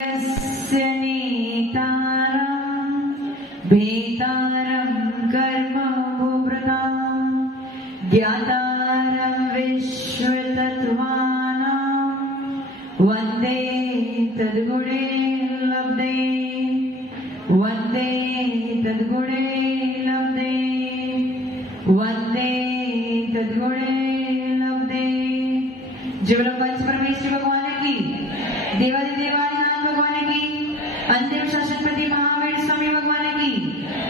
यस्य नेतारं भेतारं कर्म भूभृतां ज्ञातारं विश्वतत्त्वानां वन्दे तद्गुणे लब्धे वन्दे तद्गुणे लब्धे वन्दे तद्गुणे लब्धे। जय बोलो पंच परमेश्वर भगवान की, देवादिदेवादिनाथ भगवान की, अंतिम शासनपति महावीर स्वामी भगवान की,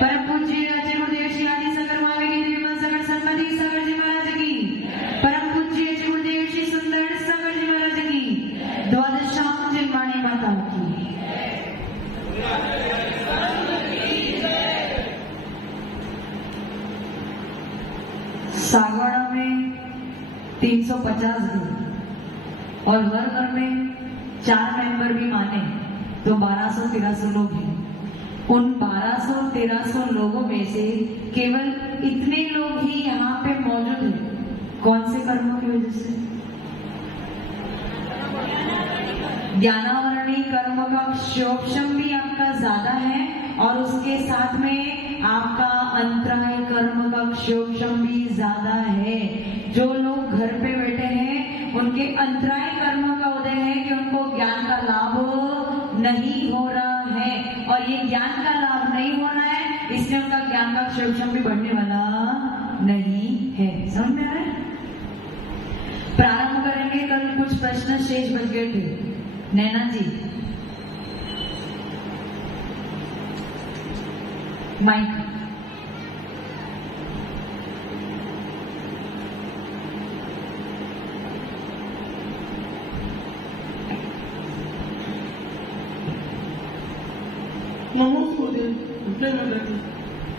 परम पूज्य आचार्य गुरुदेव श्री आदि शंकर महावीर की दिव्य सागर संपत्ति सागर जी महाराज की, परम पूज्य आचार्य गुरुदेव श्री सुंदर सागर जी महाराज की, द्वादशाम जन्माणी माता की। सागवाड़ा में 350 घर और हर घर में 4 मेंबर भी माने तो 1200-1300 लोग हैं। उन 1200-1300 लोगों में से केवल इतने लोग ही यहाँ पे मौजूद हैं। कौन से कर्मों की वजह से? ज्ञानावरणी कर्म का क्षोभम भी आपका ज्यादा है और उसके साथ में आपका अंतराय कर्म का क्षोभम भी ज्यादा है। जो लोग घर पे बैठे हैं उनके अंतराय कर्म का उदय है कि उनको ज्ञान का लाभ नहीं हो रहा है और ये ज्ञान का लाभ नहीं हो रहा है इसलिए उनका ज्ञान का क्षोभम भी बढ़ने वाला नहीं है। समझ में आ रहा है? प्रारंभ करेंगे। कल कुछ प्रश्न शेष बच गए थे। नैना जी माइक।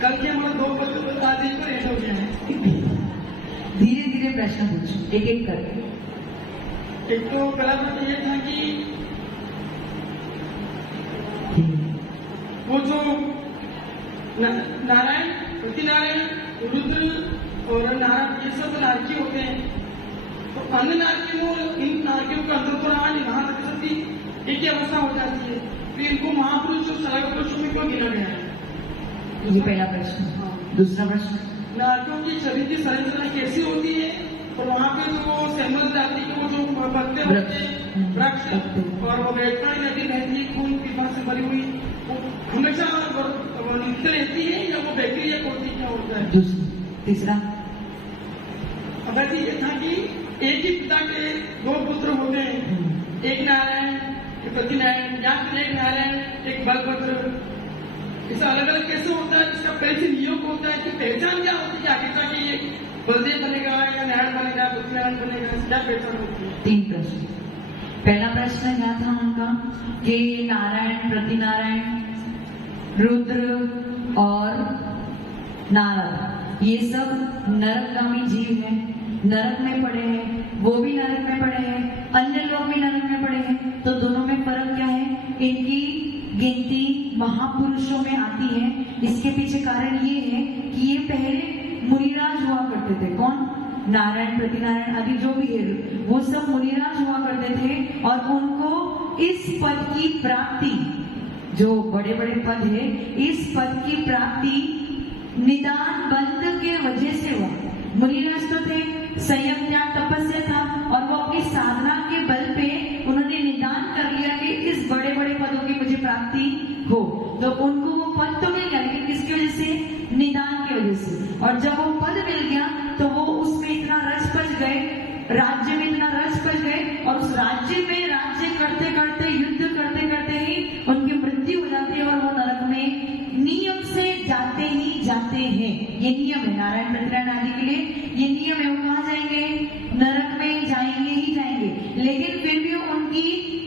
कल के हमारे 2 बच्चों को दादी को रेट हो गया है। धीरे धीरे प्रश्न पूछो, एक एक करके। एक तो पहला प्रश्न ये था कि वो जो नारायण, प्रतिनारायण, रुद्र और नारायण ये सब नारकी होते हैं तो अन्य नारकियों इन नारकियों का अंतर्पुराण महा सरस्वती एक ही अवस्था हो जाती है तो इनको महापुरुष और सलाह पुरुषों में क्यों गिना गया है? ये पहला प्रश्न। दूसरा प्रश्न, नारकियों की शरीर की संरचना कैसी होती है और वहाँ पे जो सेमल जाति के वो जो पत्ते होते हैं वृक्ष और वो वेटना नदी बहती है खून पीपा से भरी हुई हमेशा निकल रहती है या वो बैक्टीरिया होती क्या होता है? तीसरा, अगर ये था कि एक ही पिता के 2 पुत्र होते हैं, एक नारायण एक प्रतिनारायण या फिर एक नारायण एक बलभद्र, इसका अलग अलग कैसे होता है? इसका पहले नियोग होता है कि पहचान क्या होती है आगे जाके ये बलदेव बनेगा या नारायण बनेगा प्रतिनारायण बनेगा, क्या पहचान होती है? 3 प्रश्न। पहला प्रश्न क्या था उनका कि नारायण, प्रतिनारायण, रुद्र और नारद ये सब नरकगामी जीव हैं, नरक में पड़े हैं, वो भी नरक में पड़े हैं, अन्य लोग भी नरक में पड़े हैं। तो दोनों में फर्क क्या है? इनकी गिनती महापुरुषों में आती है। इसके पीछे कारण ये है कि ये पहले मुनिराज हुआ करते थे। कौन? नारायण, प्रतिनारायण आदि जो भी है वो सब मुनिराज हुआ करते थे और उनको इस पद की प्राप्ति, जो बड़े बड़े पद है, इस पद की प्राप्ति निदान बंध के वजह से हुआ। मुनिराज तो थे, संयम त्याग तपस्या था और वो अपनी साधना के बल पे उन्होंने निदान कर लिया कि इस बड़े बड़े पदों की मुझे प्राप्ति हो। तो उनको वो पद तो मिल गया लेकिन किसकी वजह से? निदान की वजह से। और जब वो पद मिल गया तो वो उसमें इतना रच पच गए, राज्य में इतना रच पच गए और उस राज्य में राज्य करते करते युद्ध करते करते ही उनकी मृत्यु हो जाती है और वो नरक में नियम से जाते ही जाते हैं। ये नियम है नारायण प्रतिनारायण आदि के लिए, ये नियम है। वो कहाँ जाएंगे? नरक में जाएंगे ही जाएंगे। लेकिन फिर भी उनकी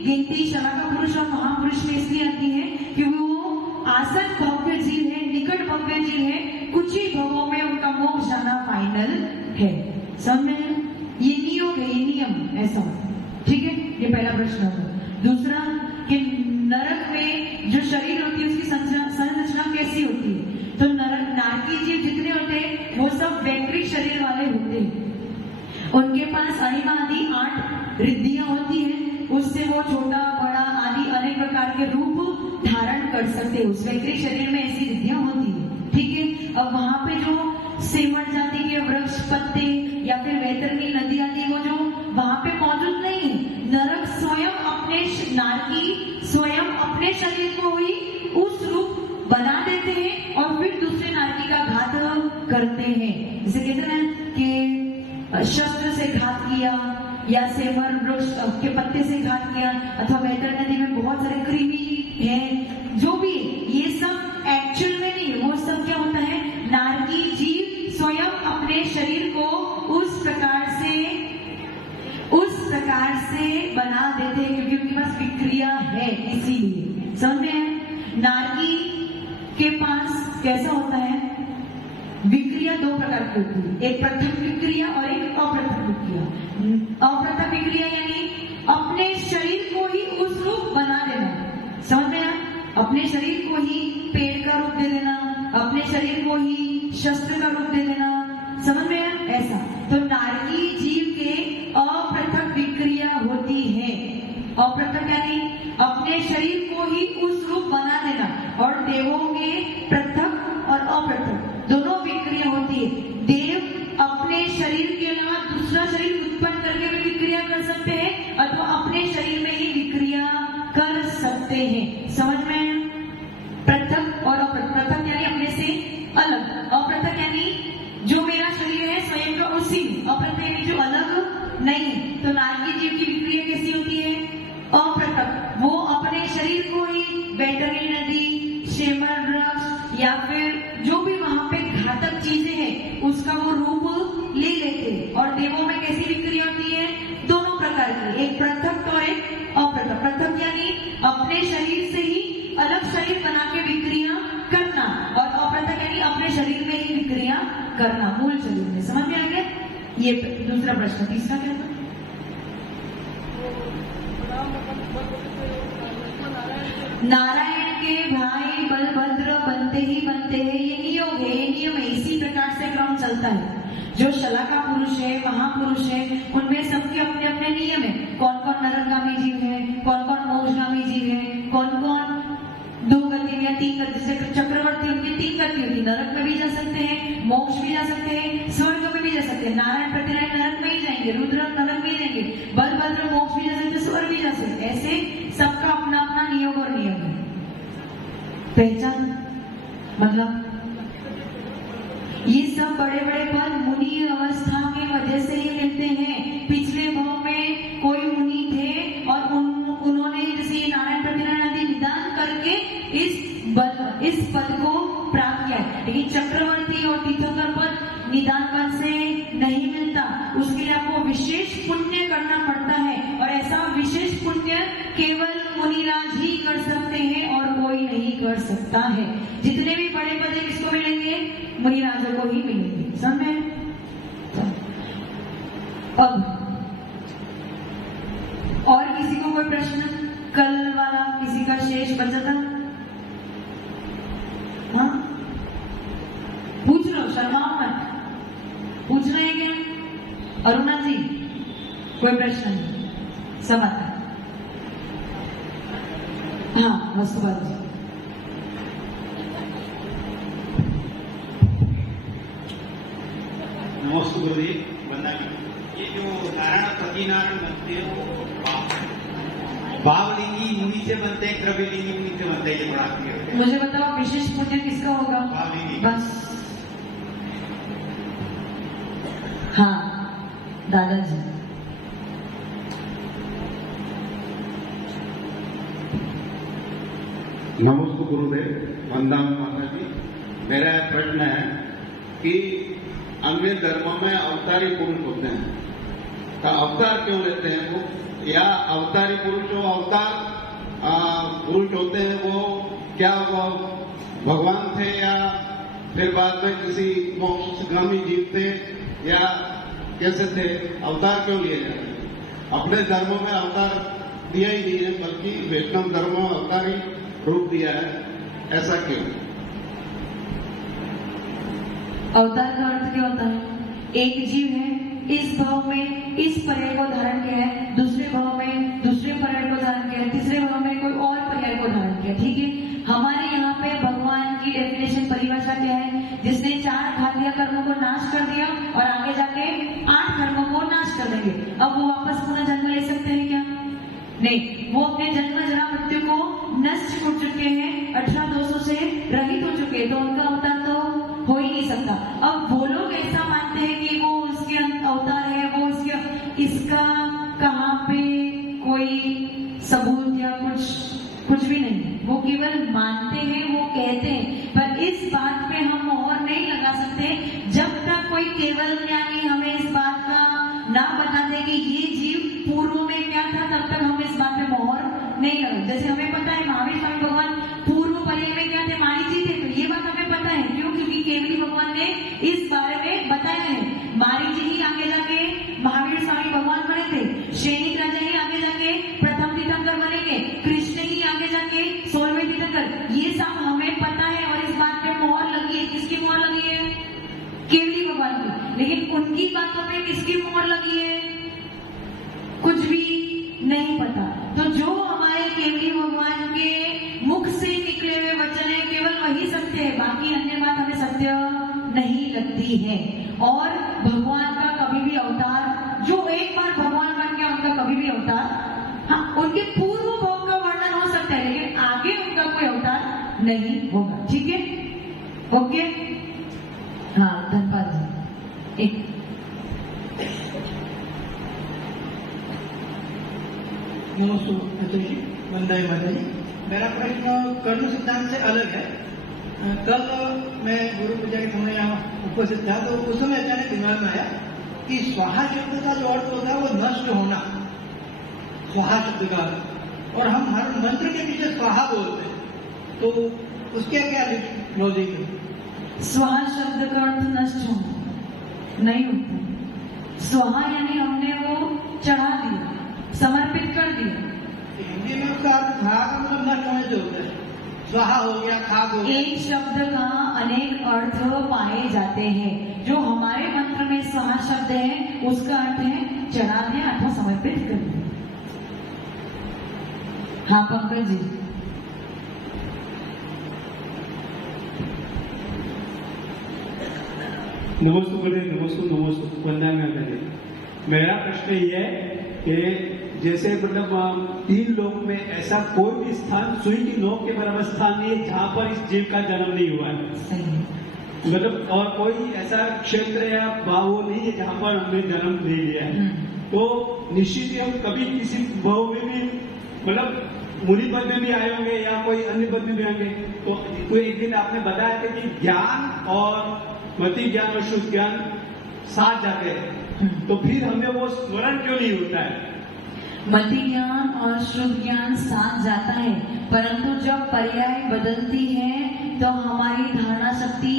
गिनती शलाका पुरुष और महापुरुष में इसलिए आती है कि वो आसन भव्य जीव है, निकट भव्य जीव है। कुछ ही भवों में उनका मोक्ष जाना फाइनल है। समझ? ये नियोग है, ये नियम ऐसा। ठीक है, ये पहला प्रश्न होगा। दूसरा कि नरक में जो शरीर होती है उसकी संरचना कैसी होती है? तो नरक नारकी जीव जितने होते हैं वो सब वैक्रिक शरीर वाले होते हैं। उनके पास अणिमा आदि 8 रिद्धियां होती हैं, उससे वो छोटा बड़ा आदि अनेक प्रकार के रूप धारण कर सकते हैं। उस वैक्रिक शरीर में ऐसी रिद्धियां होती है, ठीक है। अब वहां पे जो सेमर जाति के वृक्ष, पत्ते या फिर वैतरणी नदी आदि वो जो वहां पे मौजूद नहीं है, नरक स्वयं अपने नारकी स्वयं अपने शरीर को ही उस रूप बना देते हैं और फिर दूसरे नारकी का घात करते हैं। जैसे कहते हैं कि शस्त्र से घात किया या सेमर वृक्ष के पत्ते से घात किया, अथवा वैतरणी नदी में बहुत सारे कृमि है, जो भी ये सब एक्चुअल में नहीं, वो सब क्या होता है, नारकी जीव स्वयं अपने शरीर को उस प्रकार से बना देते हैं क्योंकि उनके पास विक्रिया है, इसीलिए। समझ में है? नारकी के पास कैसा होता है, विक्रिया दो प्रकार की होती है, एक पृथक विक्रिया और एक अपृथक विक्रिया। अपृथक विक्रिया यानी अपने शरीर को ही उस रूप बना देना। समझ में आया? अपने शरीर को ही पेड़ का रूप दे देना, अपने शरीर को ही शस्त्र का रूप दे देना। समझ में आया? ऐसा तो नारकी जीव के अपृथक विक्रिया होती है। अपृथक यानी अपने शरीर को ही उस रूप बना देना, और देवों में पृथक और अपृथक दोनों विक्रिया होती है। देव अपने शरीर के अलावा दूसरा शरीर उत्पन्न करके भी विक्रिया कर सकते हैं अथवा अपने शरीर में ही विक्रिया कर सकते हैं। समझ में? पृथक और अपृथक। पृथक यानी अपने से अलग, अपृथक यानी जो मेरा शरीर है स्वयं का उसी, अपृथक यानी जो अलग नहीं। तो नारकी जीव की विक्रिया कैसी होती है, अपृथक। वो अपने शरीर को ही वैतरणी नदी, सेमर वृक्ष या फिर जो भी वहां पे घातक चीजें हैं उसका वो रूप ले लेते हैं। और देवों में कैसी विक्रिया होती है, दोनों प्रकार की, एक पृथक और एक अपृथक। पृथक यानी अपने शरीर से ही अलग शरीर बना के विक्रिया करना, और अपृथक यानी अपने शरीर में ही विक्रिया करना, मूल शरीर में। समझ में आ गया? ये दूसरा प्रश्न। तीसरा क्या था? नारायण के भाई बलभद्र बनते ही बनते हैं, ये नियोग है, ये नियम है, इसी प्रकार से क्रम चलता है। जो शलाका पुरुष है, महापुरुष है, उनमें सबके अपने अपने नियम है। कौन कौन नरकगामी जीव है, कौन कौन मोक्षगामी जीव है, कौन कौन दो गति या तीन गति, जैसे चक्रवर्ती उनकी तीन गति होती है, नरक में भी जा सकते हैं, मोक्ष भी जा सकते हैं, स्वर्ग में भी जा सकते हैं। नारायण प्रतिनारायण नरक में ही जाएंगे, रुद्र नरक में ही जाएंगे, बलभद्र मोक्ष भी जा सकते, स्वर्ग भी जा सकते। ऐसे सबका अपना अपना नियोग और नियम है। पहचान मतलब ये सब बड़े बड़े पद मुनि अवस्था के वजह से ही मिलते हैं। पिछले भाव में कोई मुनि थे और उन्होंने जैसे नारायण प्रतिनारायण आदि निदान करके इस पद को प्राप्त किया। लेकिन चक्रवर्ती और तीर्थंकर पद निदान पद से नहीं मिलता, उसके लिए आपको विशेष पुण्य करना पड़ता है, और ऐसा विशेष पुण्य केवल मुनिराज ही कर सकते हैं और कोई नहीं कर सकता है। जितने भी बड़े पद है किसको मिलेंगे, मुनिराजों को ही मिलेंगे। समझ में? अब और किसी को कोई प्रश्न कल वाला किसी का शेष बचा था? हाँ पूछ लो, शर्माओ मत, पूछना है क्या? अरुणा जी कोई प्रश्न नहीं, सब आता है। हाँ वस्तुवाद जी। नमस्ते गुरुदेव, वंदना। ये जो नारायण प्रतिनारायण बनते हैं वो भावलिंगी मुनि से बनते हैं, द्रव्यलिंगी मुनि से बनते हैं, ये बड़ा क्लियर है। मुझे बताओ विशेष पुण्य किसका होगा? भावलिंगी। बस हाँ दादाजी। नमस्ते गुरुदेव, वंदना माता जी। मेरा प्रश्न है कि अन्य धर्मों में अवतारी पुरुष होते हैं, तो अवतार क्यों लेते हैं वो? या अवतारी पुरुष जो अवतार पुरुष होते हैं वो क्या वो भगवान थे या फिर बाद में किसी मोक्षगामी जीव थे या कैसे थे? अवतार क्यों लिए जाते हैं? अपने धर्मों में अवतार दिया ही नहीं है, बल्कि वैष्णव धर्म में अवतार ही रूप दिया है, ऐसा क्यों? अवतार का अर्थ क्या होता है? एक जीव है, इस भाव में इस पर्याय को धारण किया है, दूसरे भाव में दूसरे पर्याय को धारण किया है, तीसरे भाव में कोई और पर्याय और आगे जाके 8 धर्मों को नाश कर देंगे। अब वो वापस पुनः जन्म ले सकते हैं क्या? नहीं, वो अपने जन्म जरा मृत्यु को नष्ट कर चुके हैं, 18,200 से रहित हो चुके हैं, तो उनका अवतार तो हो ही नहीं सकता। अब वो लोग ऐसा मानते हैं कि वो उसके अवतार है, वो इसका कहाँ पे कोई सबूत या कुछ भी नहीं, वो केवल मानते हैं, वो कहते हैं, पर इस बात पे हम मोहर नहीं लगा सकते जब तक कोई केवल ज्ञानी हमें इस बात का ना बता दे कि ये जीव पूर्व में क्या था, तब तक हम इस बात पे मोहर नहीं लगा। जैसे हमें पता है महावीर स्वामी भगवान पूर्व पर्याय में क्या थे, मारीची थे, तो ये बात हमें पता है। क्यों? क्योंकि केवली भगवान ने इस बारे में बताया है। मारीची ही आगे जाके महावीर स्वामी भगवान बने थे, सैनिक राजा ही आगे जाके प्रथम तीर्थंकर बनेंगे, कृष्ण ही आगे जाके 16वें तीर्थंकर, ये सब हमें पता है और इस बात पे मोहर लगी है। किसकी मोहर लगी है? केवली भगवान की। लेकिन उनकी बातों में किसकी मोहर लगी है? कुछ भी नहीं पता। तो जो हमारे केवली भगवान के मुख से निकले हुए वचन है, केवल वही सत्य है, बाकी अन्य बात हमें सत्य नहीं लगती है। और भगवान का कभी भी अवतार, जो एक बार भगवान बन गया उनका कभी भी अवतार, हाँ उनके पूर्व भाव का वर्णन हो सकता है, लेकिन आगे उनका कोई अवतार नहीं होगा। ठीक है, ओके, हाँ धन्यवाद। एक नमस्ते जी, वंदे माता जी। मेरा प्रश्न कर्ण सिद्धांत से अलग है। कल मैं गुरु पूजा के समय यहाँ उपस्थित था, तो उस समय अचानक दिमाग में आया कि स्वाहा शब्द का जो अर्थ होता है वो नष्ट होना, स्वाहा शब्द का अर्थ, और हम हर मंत्र के पीछे स्वाहा बोलते हैं, तो उसके क्या लॉजिक है? स्वाहा शब्द का अर्थ नष्ट होना नहीं होता। स्वाहा यानी हमने वो चढ़ा दिया, समर्पित कर दिया। हिंदी में उसका अर्थ स्वाहा का मतलब नष्ट होने से होता है, स्वाहा हो गया, खाक हो गया। एक शब्द का अनेक अर्थ पाए जाते हैं। जो हमारे मंत्र में स्वाहा शब्द है उसका अर्थ है चढ़ा दिया अथवा समर्पित कर दिया। हाँ पंकज जी। नमस्ते वंदना। मेरा प्रश्न ये है कि जैसे मतलब 3 लोक में ऐसा कोई भी स्थान सुई की नोक के बराबर स्थान नहीं है जहाँ पर इस जीव का जन्म नहीं हुआ है। सही। मतलब और कोई ऐसा क्षेत्र या भाव नहीं है जहाँ पर हमने जन्म नहीं लिया है। तो निश्चित ही हम कभी किसी भाव में भी मतलब मुनि पद में भी आए होंगे या कोई अन्य पद में भी आएंगे। तो एक दिन आपने बताया था कि ज्ञान और मति ज्ञान और शुद्ध ज्ञान साथ जाते हैं, तो फिर हमें वो स्मरण क्यों नहीं होता है? मति ज्ञान और शुभ ज्ञान साथ जाता है, परंतु जब पर्याय बदलती है तो हमारी धारणा शक्ति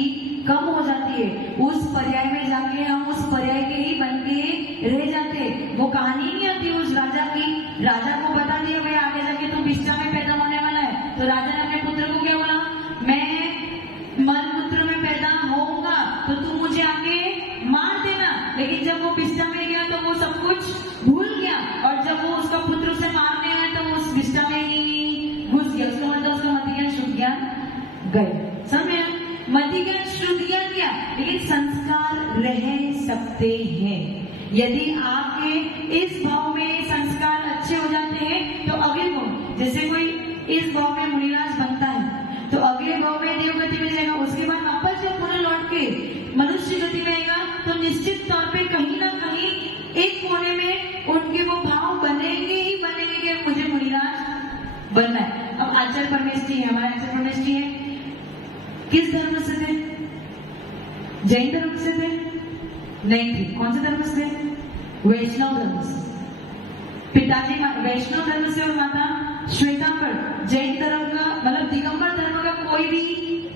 कम हो जाती है। उस पर्याय में जाके हम उस पर्याय के ही बन के रह जाते। वो कहानी नहीं आती उस राजा की, राजा को बता दिया भाई आगे जाके तो बिस्टा में पैदा होने वाला है, तो राजा ने अपने पुत्र को क्या बोला, मैं मलमूत्र में पैदा होऊंगा तो तू मुझे आके मार देना। लेकिन जब वो बिस्टा में गया तो वो सब कुछ भूल गया, और जब वो उसका पुत्र उसे मारने आया तो वो उस बिस्टा में ही घुस गया। उसका मतलब उसका मति ज्ञान शुद्ध ज्ञान गए। समझे? मति ज्ञान शुद्ध ज्ञान गया, लेकिन संस्कार रह सकते हैं। यदि आपके इस भाव में संस्कार अच्छे हो जाते हैं तो अगले भाव, जैसे कोई इस भाव में मुनिराज बनता है तो अगले भाव में देवगति में जाएगा, उसके बाद वापस जब पुनः लौट के मनुष्य गति में आएगा तो निश्चित तौर पे कहीं ना कहीं एक कोने में उनके वो भाव बनेंगे ही बनेंगे कि मुझे मुनिराज बनना है। अब आचार्य परमेश जी है, हमारे आचार्य परमेश जी है, किस धर्म से थे? जैन धर्म से थे? नहीं थे। कौन से धर्म से? वैष्णव धर्म से। पिताजी वैष्णव धर्म से और माता श्वेतांबर। जैन धर्म का मतलब दिगंबर धर्म का कोई भी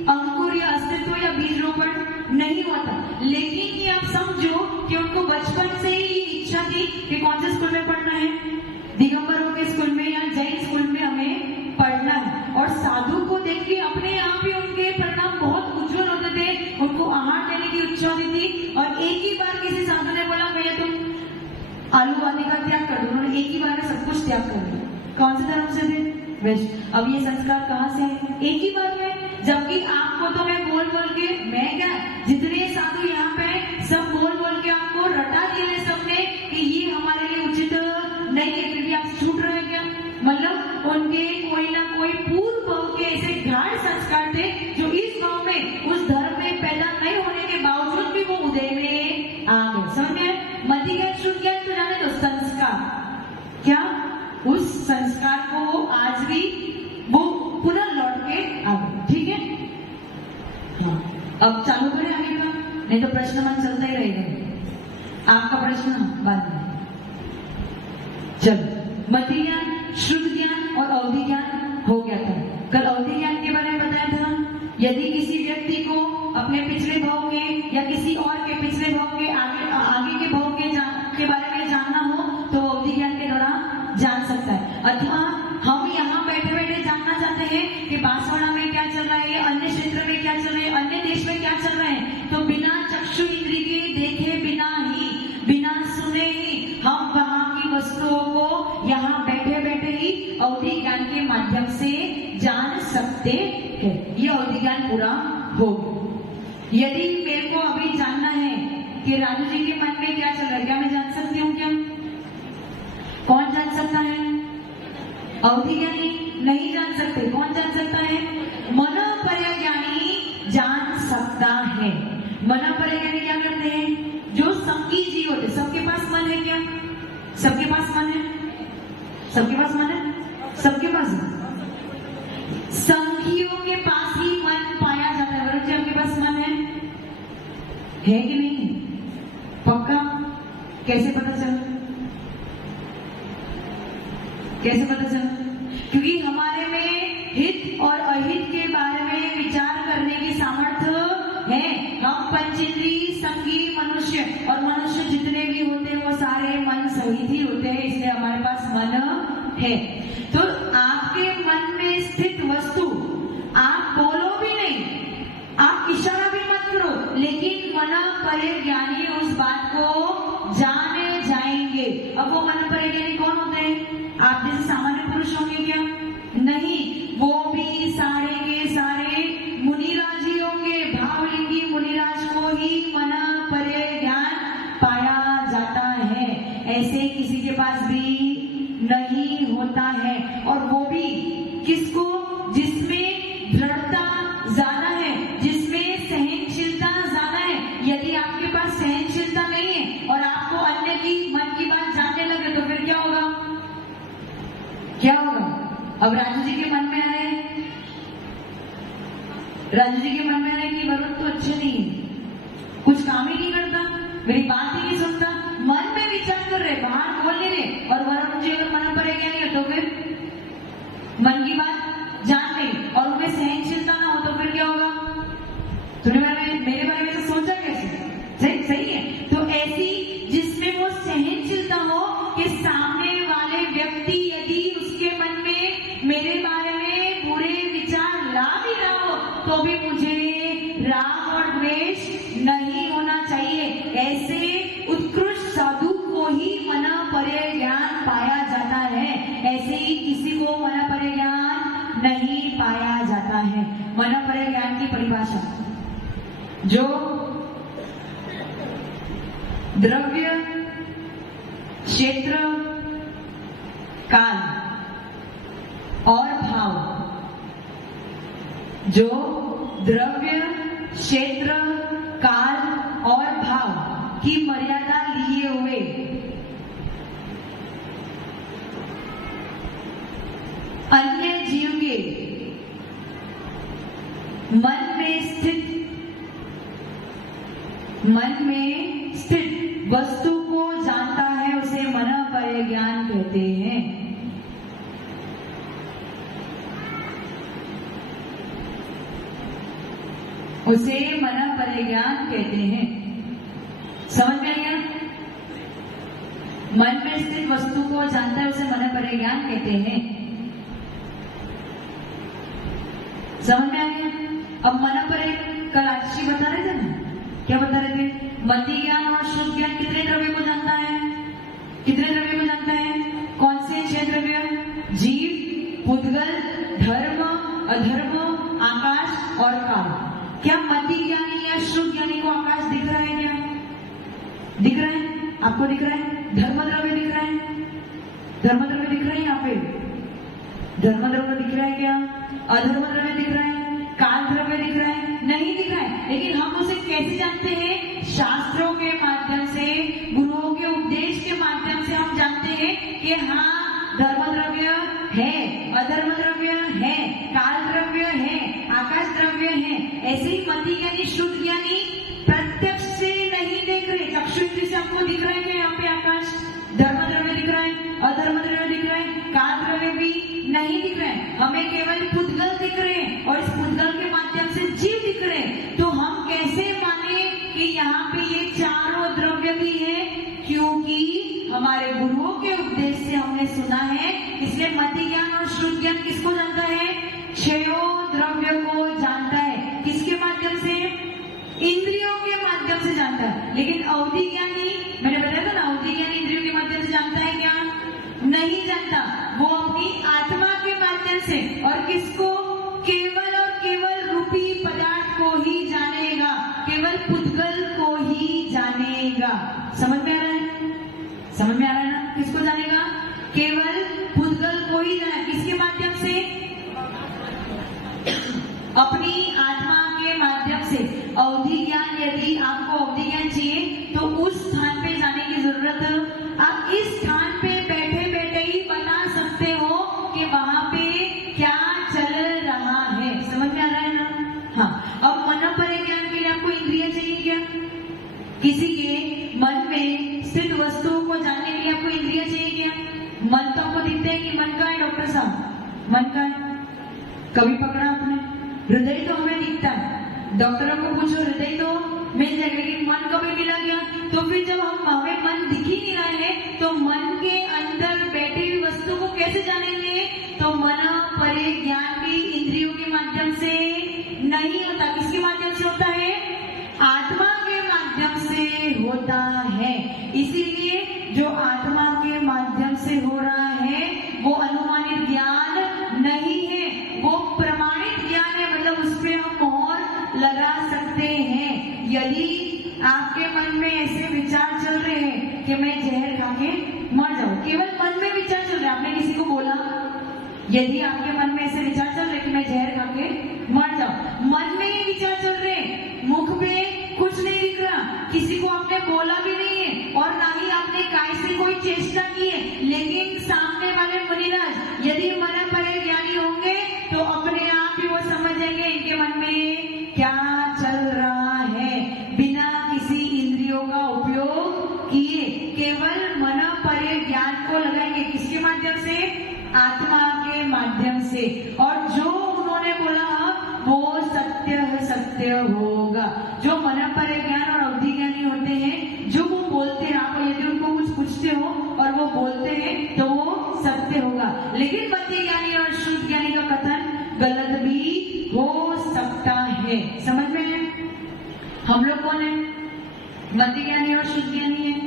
अंकुर या अस्तित्व या बीज रोपण नहीं हुआ था। लेकिन ये आप समझो कि उनको बचपन से ही इच्छा थी कि कौन से स्कूल में पढ़ना है, दिगंबरों के स्कूल में या जैन स्कूल में हमें पढ़ना है। और साधु को देख के अपने आप ही उनके परिणाम बहुत उज्जवल होते थे, उनको आहार देने की इच्छा होती थी। और एक ही बार किसी साधु ने बोला भैया तुम आलू वाली का त्याग कर दो, उन्होंने एक ही बार में सब कुछ त्याग कर दिया। कौन से धर्म से थे? वैष्णव। अब ये संस्कार कहाँ से है? एक ही बार में। जबकि आपको तो मैं बोल बोल के, मैं क्या, जितने साधु यहाँ पे सब बोल बोल अब चालू करें आगे का, नहीं तो प्रश्न मन चलता ही रहेगा। आपका प्रश्न बाद में। चलो, मति ज्ञान, शुद्ध ज्ञान और अवधि ज्ञान हो गया था। कल अवधि ज्ञान के बारे में बताया था। यदि किसी व्यक्ति को अपने पिछले भाव के या किसी और के पिछले भाव के आगे के भाव के बारे में जानना हो तो अवधि ज्ञान के दौरान जान सकता है। अथवा हम यहाँ बैठे बैठे जानना चाहते हैं कि बांसवाड़ा में क्या चल रहा है, अन्य क्षेत्र में क्या चल रहा है, अन्य देश में क्या चल रहा है, तो बिना चक्षु इंद्रिय के देखे बिना ही, बिना सुने ही हम वहां की वस्तुओं को यहाँ बैठे बैठे ही अवधि ज्ञान के माध्यम से जान सकते हैं। ये अवधि ज्ञान पूरा हो। यदि मेरे को अभी जानना है कि राजू जी के मन में क्या चल रहा है, क्या मैं जान सकती हूँ? क्या कौन जान सकता है? अवधि ज्ञानी नहीं जान सकते। कौन जान सकता है? मनोपरज्ञानी जान सकता है। मनोपरज्ञानी क्या करते हैं? जो संगी जीव होते, सबके पास मन है क्या? सबके पास मन है? सबके पास मन है? सबके पास है। संघियों के पास ही मन पाया जाता है। वरुण जी, आपके पास मन है कि नहीं? पक्का? कैसे पता चला? कैसे पता चला? क्योंकि हमारे में हित और अहित के बारे में विचार करने की सामर्थ्य है। हम पंचेंद्रिय संगी मनुष्य, और मनुष्य जितने भी होते हैं वो सारे मन सहित ही होते हैं, इसलिए हमारे पास मन है। तो आपके मन में स्थित वस्तु आप बोलो भी नहीं, आप इशारा भी मत करो, लेकिन मनोपरज्ञानी उस बात को जाने जाएंगे। अब वो मनोपरज्ञानी कौन होते हैं? आप जैसे सामान्य पुरुष होंगे क्या? नहीं, वो भी सारे के सारे मुनिराज ही होंगे। भावलिंगी मुनिराज को ही मनोपरज्ञान पाया जाता है। ऐसे किसी के पास भी नहीं होता है। और वो भी किसको? जिसमें दृढ़ता ज्यादा है, जिसमें सहनशीलता ज्यादा है। यदि आपके पास सहनशीलता नहीं है और आपको अन्य की मन की बात जानने लगे तो फिर क्या होगा? क्या होगा? अब राजू जी के मन में आ रहे हैं, राजू जी के मन में आ रहे हैं कि वरुण तो अच्छे नहीं है, कुछ काम ही नहीं करता, मेरी बात ही नहीं सुनता, मन में विचार कर रहे, बाहर बोल नहीं रहे। और वरुण जी अगर मन पर क्या नहीं हो तो फिर मन की बात जान गई और उनमें सहनशीलता ना हो तो फिर क्या होगा? तूने मेरे बारे में तो सोचा कैसे? सही है। तो ऐसी जिसमें वो सहनशीलता हो कि सामने वाले व्यक्ति यदि उसके मन में मेरे बारे में बुरे विचार ला भी रहा हो तो भी मुझे राग और द्वेष नहीं होना चाहिए। ऐसे उत्कृष्ट साधु को ही मनोपरज्ञान पाया जाता है। ऐसे ही किसी को मनोपरज्ञान नहीं पाया जाता है। मनोपरज्ञान की परिभाषा, जो द्रव्य, क्षेत्र, काल और भाव, जो द्रव्य, क्षेत्र, काल और भाव की मर्यादा लिए हुए अन्य जीव के मन में स्थित वस्तु को जानता है, उसे मनोपरज्ञान कहते हैं। उसे मनोपरज्ञान कहते हैं। समझ में आया? मन में स्थित वस्तु को जानता है, उसे मनोपरज्ञान कहते हैं। समझ में आ गया? अब मनोपरज्ञान कल आशी बता रहे थे ना, क्या बता रहे थे? मति ज्ञान और शुद्ध ज्ञान कितने द्रव्य को जानता है? कितने द्रव्य को जानता है? कौन से 6 द्रव्य? जीव, पुद्गल, धर्म, अधर्म, आकाश और काल। क्या मति ज्ञानी या शुद्ध ज्ञानी को आकाश दिख रहा है? क्या दिख रहा है? आपको दिख रहा है? धर्म द्रव्य दिख रहा है? धर्म द्रव्य दिख रहा है? यहाँ पे धर्म द्रव्य दिख रहा है क्या? अधर्म द्रव्य दिख रहा है? काल द्रव्य दिख रहा है? नहीं दिख रहा है। लेकिन हम उसे कैसे जानते हैं? शास्त्रों के माध्यम से, गुरुओं के उपदेश के माध्यम से हम जानते हैं कि हाँ, धर्म द्रव्य है, अधर्म द्रव्य है, काल द्रव्य है, आकाश द्रव्य है। ऐसे ही मति ज्ञानी शुद्ध ज्ञानी प्रत्यक्ष से नहीं देख रहे। चक्षु इंद्रिय से आपको दिख रहा है कि यहाँ पे आकाश, धर्म द्रव्य दिख रहा है, अधर्म द्रव्य दिख रहा है, काल द्रव्य भी नहीं दिख रहे हैं, हमें केवल पुद्गल दिख रहे हैं और इस पुद्गल के माध्यम से जीव दिख रहे हैं। तो हम कैसे माने कि यहाँ पे ये चारों द्रव्य भी है? क्योंकि हमारे गुरुओं के उपदेश से हमने सुना है। इसलिए मति ज्ञान और शुद्ध ज्ञान किसको जानता है? छयों द्रव्य को जानता है। किसके माध्यम से? इंद्रियों के माध्यम से जानता है। लेकिन अवधि ज्ञानी, मैंने बताया था ना, अवधि ज्ञानी इंद्रियों के माध्यम से जानता है क्या? नहीं जानता। वो अपनी आत्मा के माध्यम से, और किसको? केवल और केवल रूपी पदार्थ को ही जानेगा, केवल पुद्गल को ही जानेगा। समझ में आ रहा है? समझ में आ रहा है ना? किसको जानेगा? केवल पुद्गल को ही जानेगा। किसके माध्यम से? अपनी आत्मा के माध्यम से। अवधि ज्ञान, यदि आपको अवधि ज्ञान चाहिए तो उस स्थान पे जाने की जरूरत, आप इस स्थान पे बैठे बैठे ही बता सकते हो कि वहां पे क्या चल रहा है। समझ में आ रहा है ना? हाँ। अब मन पर ज्ञान के लिए आपको इंद्रिया चाहिए क्या? किसी के मन में स्थित वस्तुओं को जानने के लिए आपको इंद्रिया चाहिए क्या? मन तो आपको दिखते है कि मन का है डॉक्टर साहब, मन का है। कभी पकड़ा आपने? हृदय तो हमें दिखता है, डॉक्टरों को पूछो हृदय तो मिल जाएगा, लेकिन मन कभी मिला गया? तो फिर जब हमें मन दिख ही नहीं रहा है तो मन के अंदर बैठी हुई वस्तु को कैसे जानेंगे? तो मन परे ज्ञान भी इंद्रियों के माध्यम से नहीं होता। किसके माध्यम से होता है? आत्मा के माध्यम से होता है। इसीलिए जो आत्मा के माध्यम से हो रहा है वो अनुमानित ज्ञान नहीं है, वो प्रमाणित ज्ञान है। मतलब उस पर हम मोहर लगा सकते हैं। यदि आपके मन में ऐसे विचार चल रहे हैं कि मैं जहर खा के मर जाऊं, केवल मन में विचार चल रहे हैं, आपने किसी को बोला? यदि आपके मन में ऐसे विचार चल रहे कि मैं जहर खा के मर जाऊं, मन में ये विचार चल रहे, मुख पे कुछ नहीं दिख रहा, किसी को आपने बोला भी नहीं है और ना ही आपने काय से कोई चेष्टा की है, लेकिन सामने वाले मुनिराज यदि मन परे ज्ञानी होंगे तो अपने आप ही वो समझ जाएंगे इनके मन में क्या चल रहा है, बिना किसी इंद्रियों का उपयोग किए, केवल मन परे ज्ञान को लगाएंगे। किसके माध्यम से? आत्मा के माध्यम से। और जो उन्होंने बोला वो सत्य होगा। जो मन परे ज्ञान और अवधि ज्ञानी होते हैं, जो वो बोलते हैं, आप यदि उनको कुछ पूछते हो और वो बोलते हैं तो वो सत्य होगा। लेकिन मति ज्ञानी और शुद्ध ज्ञानी का कथन गलत भी हो सकता है। समझ में है? हम लोग कौन है? मति ज्ञानी और शुद्ध ज्ञानी है।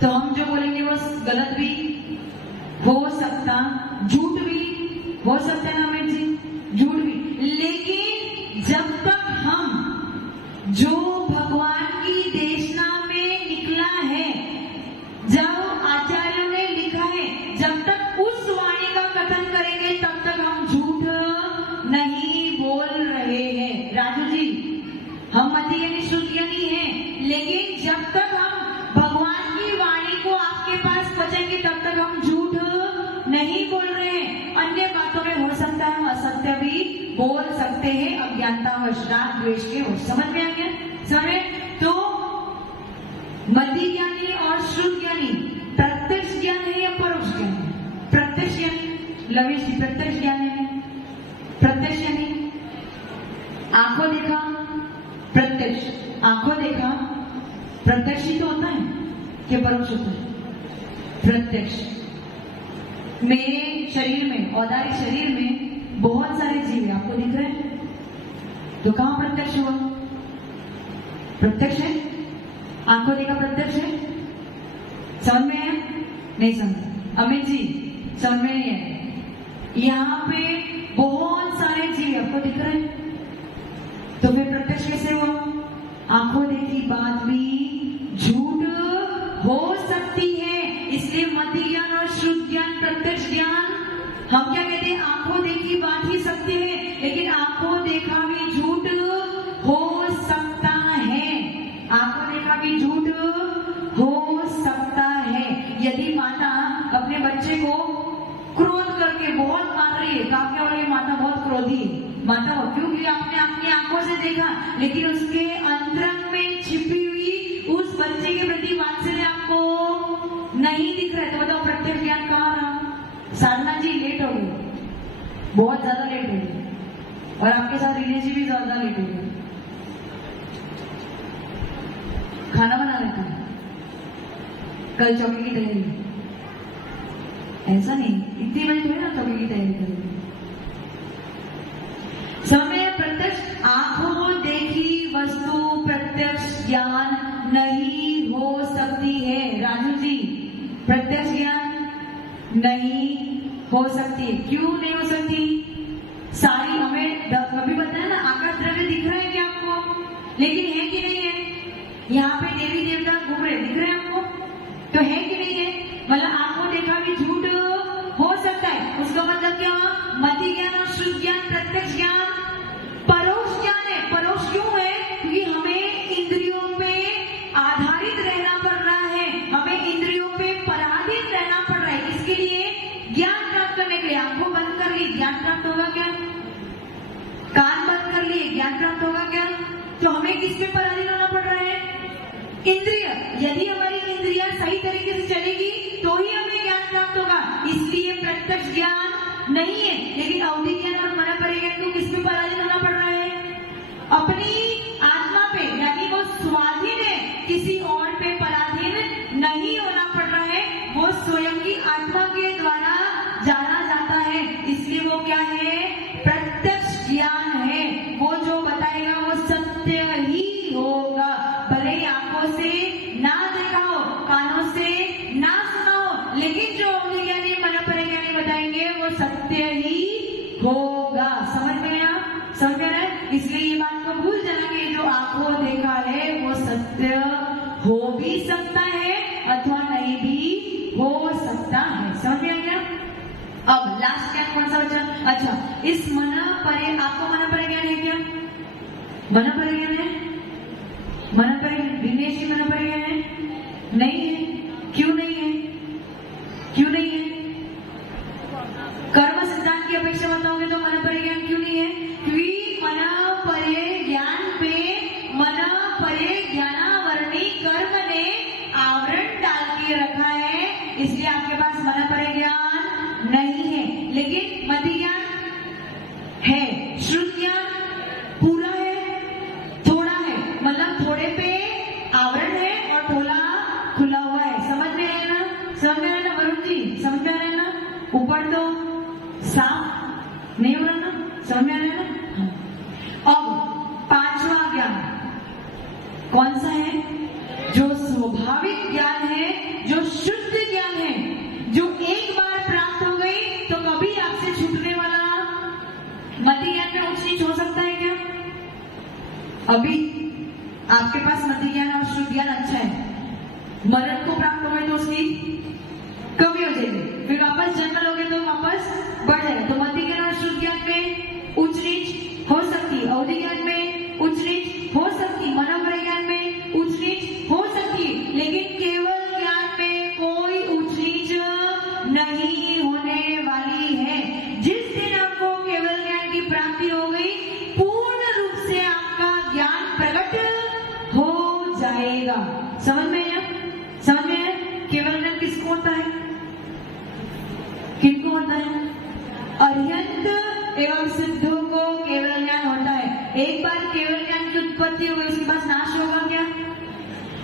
तो हम जो बोलेंगे वो गलत भी हो सकता, झूठ भी हो सकता है ना अमित जी? झूठ भी। लेकिन जब तक हम जो भगवान की देशना में निकला है, जब आचार्यों ने लिखा है, जब तक उस वाणी का कथन करेंगे तब तक हम झूठ नहीं बोल रहे हैं। राजू जी, हम मति यानी शुद्ध यानी है, लेकिन जब तक हम भगवान की वाणी को आपके पास पहुंचेंगे तब तक हम झूठ नहीं बोल रहे हैं। अन्य बातों में हो सकता है हम असत्य भी बोल सकते हैं, अज्ञानतावश, राग द्वेष के हो। समझ में आ गया? समझ? तो मति ज्ञानी और शुद्ध ज्ञानी प्रत्यक्ष ज्ञान है या परोक्ष ज्ञान है? प्रत्यक्ष ज्ञान। लवेश जी, प्रत्यक्ष ज्ञान है। प्रत्यक्ष यानी आंखों देखा प्रत्यक्ष, आंखों देखा प्रत्यक्ष ही तो होता है कि परोक्ष होता है? प्रत्यक्ष। मेरे शरीर में, औदारिक शरीर में बहुत सारे जीव है, आपको दिख रहे हैं, तो कहां प्रत्यक्ष हुआ? प्रत्यक्ष है, आंखों देखा प्रत्यक्ष है। समझ में है? नहीं समझ? अमित जी समझ में नहीं है? यहाँ पे बहुत सारे जीव आपको दिख रहे हैं, तो फिर प्रत्यक्ष कैसे हुआ? आंखों देखी बात भी झूठ हो सकती है। इसलिए मति ज्ञान और शुद्ध ज्ञान, प्रत्यक्ष ज्ञान, हम क्या कहते हैं? आंखों देखी बात ही सत्य है, लेकिन आंखों देखा भी झूठ हो सकता है। आंखों देखा भी झूठ हो सकता है। यदि माता अपने बच्चे को क्रोध करके बहुत मार रही है, क्या बोले? माता बहुत क्रोधी है, माता हो, क्योंकि आपने अपनी आंखों से देखा, लेकिन उसके अंतरंग में छिपी हुई उस बच्चे के प्रति वात्सल्य आपको नहीं दिख रहा है। तो बताओ प्रत्यक्ष ज्ञान कहाँ रहा? साधना जी लेट हो गई, बहुत ज्यादा लेट हो गई, और आपके साथ रिलेश जी भी ज्यादा लेट हो गए। खाना बना लेता है, कल चौकी की तैयारी, ऐसा नहीं इतनी बजे थोड़ी ना चौकी की तैयारी करेंगे। समय प्रत्यक्ष आंखों देखी वस्तु प्रत्यक्ष ज्ञान नहीं हो सकती है। राजू जी, प्रत्यक्ष ज्ञान नहीं हो सकती है। क्यों नहीं हो सकती? सारी हमें कभी बताया ना, आकाश द्रव्य दिख रहा है क्या आपको? लेकिन है कि नहीं है? यहाँ पे देवी देवता घूम रहे, दिख रहे हैं आपको? तो है कि नहीं है? मतलब आपको देखा भी झूठ हो सकता है। उसका मतलब क्या? मति ज्ञान और शुद्ध ज्ञान प्रत्यक्ष ज्ञान परोक्ष ज्ञान है। परोक्ष क्यों है? क्योंकि हमें इंद्रियों पे आधारित रहना पड़ रहा है, हमें इंद्रियों पे पराधीन रहना पड़ रहा है। इसके लिए ज्ञान प्राप्त करने के लिए आंखों बंद कर ली, ज्ञान प्राप्त होगा क्या? कान बंद कर लिए, ज्ञान प्राप्त होगा क्या? तो हमें किस पे पराधीन होना पड़ रहा है? इंद्रिय। यदि हमारी इंद्रियां सही तरीके से चलेगी तो ही हमें ज्ञान प्राप्त होगा। इसलिए प्रत्यक्ष ज्ञान नहीं है। लेकिन अवधि ज्ञान और मनोपरि ज्ञान को किस पे पराधीन होना पड़ रहा है? अपनी आत्मा पे, यानी वो स्वाधीन है, किसी और पे पराधीन नहीं होना पड़ रहा है। वो स्वयं की आत्मा के द्वारा जाना जाता है। इसलिए वो क्या है? प्रत्यक्ष ज्ञान है। वो जो बताएगा वो सत्य ही होगा, भले ही आंखों से ना देखा हो, कानों से ना सुना हो, लेकिन जो ज्ञानी मनोपरि ज्ञानी बताएंगे वो सत्य ही होगा। समझ में आया? समझ में आया? इसलिए ये बात को भूल जाना कि जो आंखों देखा है वो सत्य हो भी सकता है अथवा नहीं भी हो सकता है। समझ में आ गया? अब लास्ट ज्ञान कौन सा बचा? अच्छा, इस मनोपरि, आपको मनोपरि ज्ञान है क्या? मनोपरि ज्ञान है? मनोपरि दिनेश जी मनोपरि ज्ञान है? नहीं है। क्यों नहीं है? क्यों नहीं है? कर्म सिद्धांत की अपेक्षा बताओगे तो मनोपरि ज्ञान क्यों नहीं है? क्योंकि मनोपरि ज्ञान पे मनोपरि ज्ञानावरणी कर्म ने आवरण डाल के रखा है, इसलिए आपके पास मनोपरि ज्ञान नहीं है। लेकिन मति ज्ञान है, श्रुत ज्ञान पूरा है, थोड़ा है, मतलब थोड़े पे आवरण है और थोड़ा खुला हुआ है। समझ में आया ना? समझ में आया ना वरुण जी? समझ में आ रहा है ना? ऊपर तो साफ नहीं हो रहा ना? समझ में आ रहा है ना? अब पांचवा ज्ञान कौन सा है? जो स्वाभाविक ज्ञान है, जो शुद्ध ज्ञान है, जो एक बार प्राप्त हो गई तो कभी आपसे छूटने वाला। मति ज्ञान में ऊंच नीच हो सकता है क्या? अभी आपके पास मति ज्ञान और शुद्ध ज्ञान अच्छा है, मरण को प्राप्त हो गए तो उसकी कमी हो जाएगी, फिर वापस जन्म लोगे तो वापस बढ़ जाएगा। तो मति ज्ञान और शुद्ध ज्ञान में उच्च नीच हो सकती, अवधि ज्ञान में उच्च नीच हो सकती, मनोपरि ज्ञान में उच्च नीच हो सकती, लेकिन केवल ज्ञान में कोई उच्च नीच नहीं होने वाली है। जिस दिन आपको केवल ज्ञान की प्राप्ति हो गई, पूर्ण रूप से आपका ज्ञान प्रकट हो जाएगा। समझ में आया? समझ में आया? केवल ज्ञान किसको होता है? किनको होता है? अरिहंत एवं सिद्धों को केवल ज्ञान होता है। एक बार केवल ज्ञान की उत्पत्ति हो गई, उसके बाद नाश होगा क्या?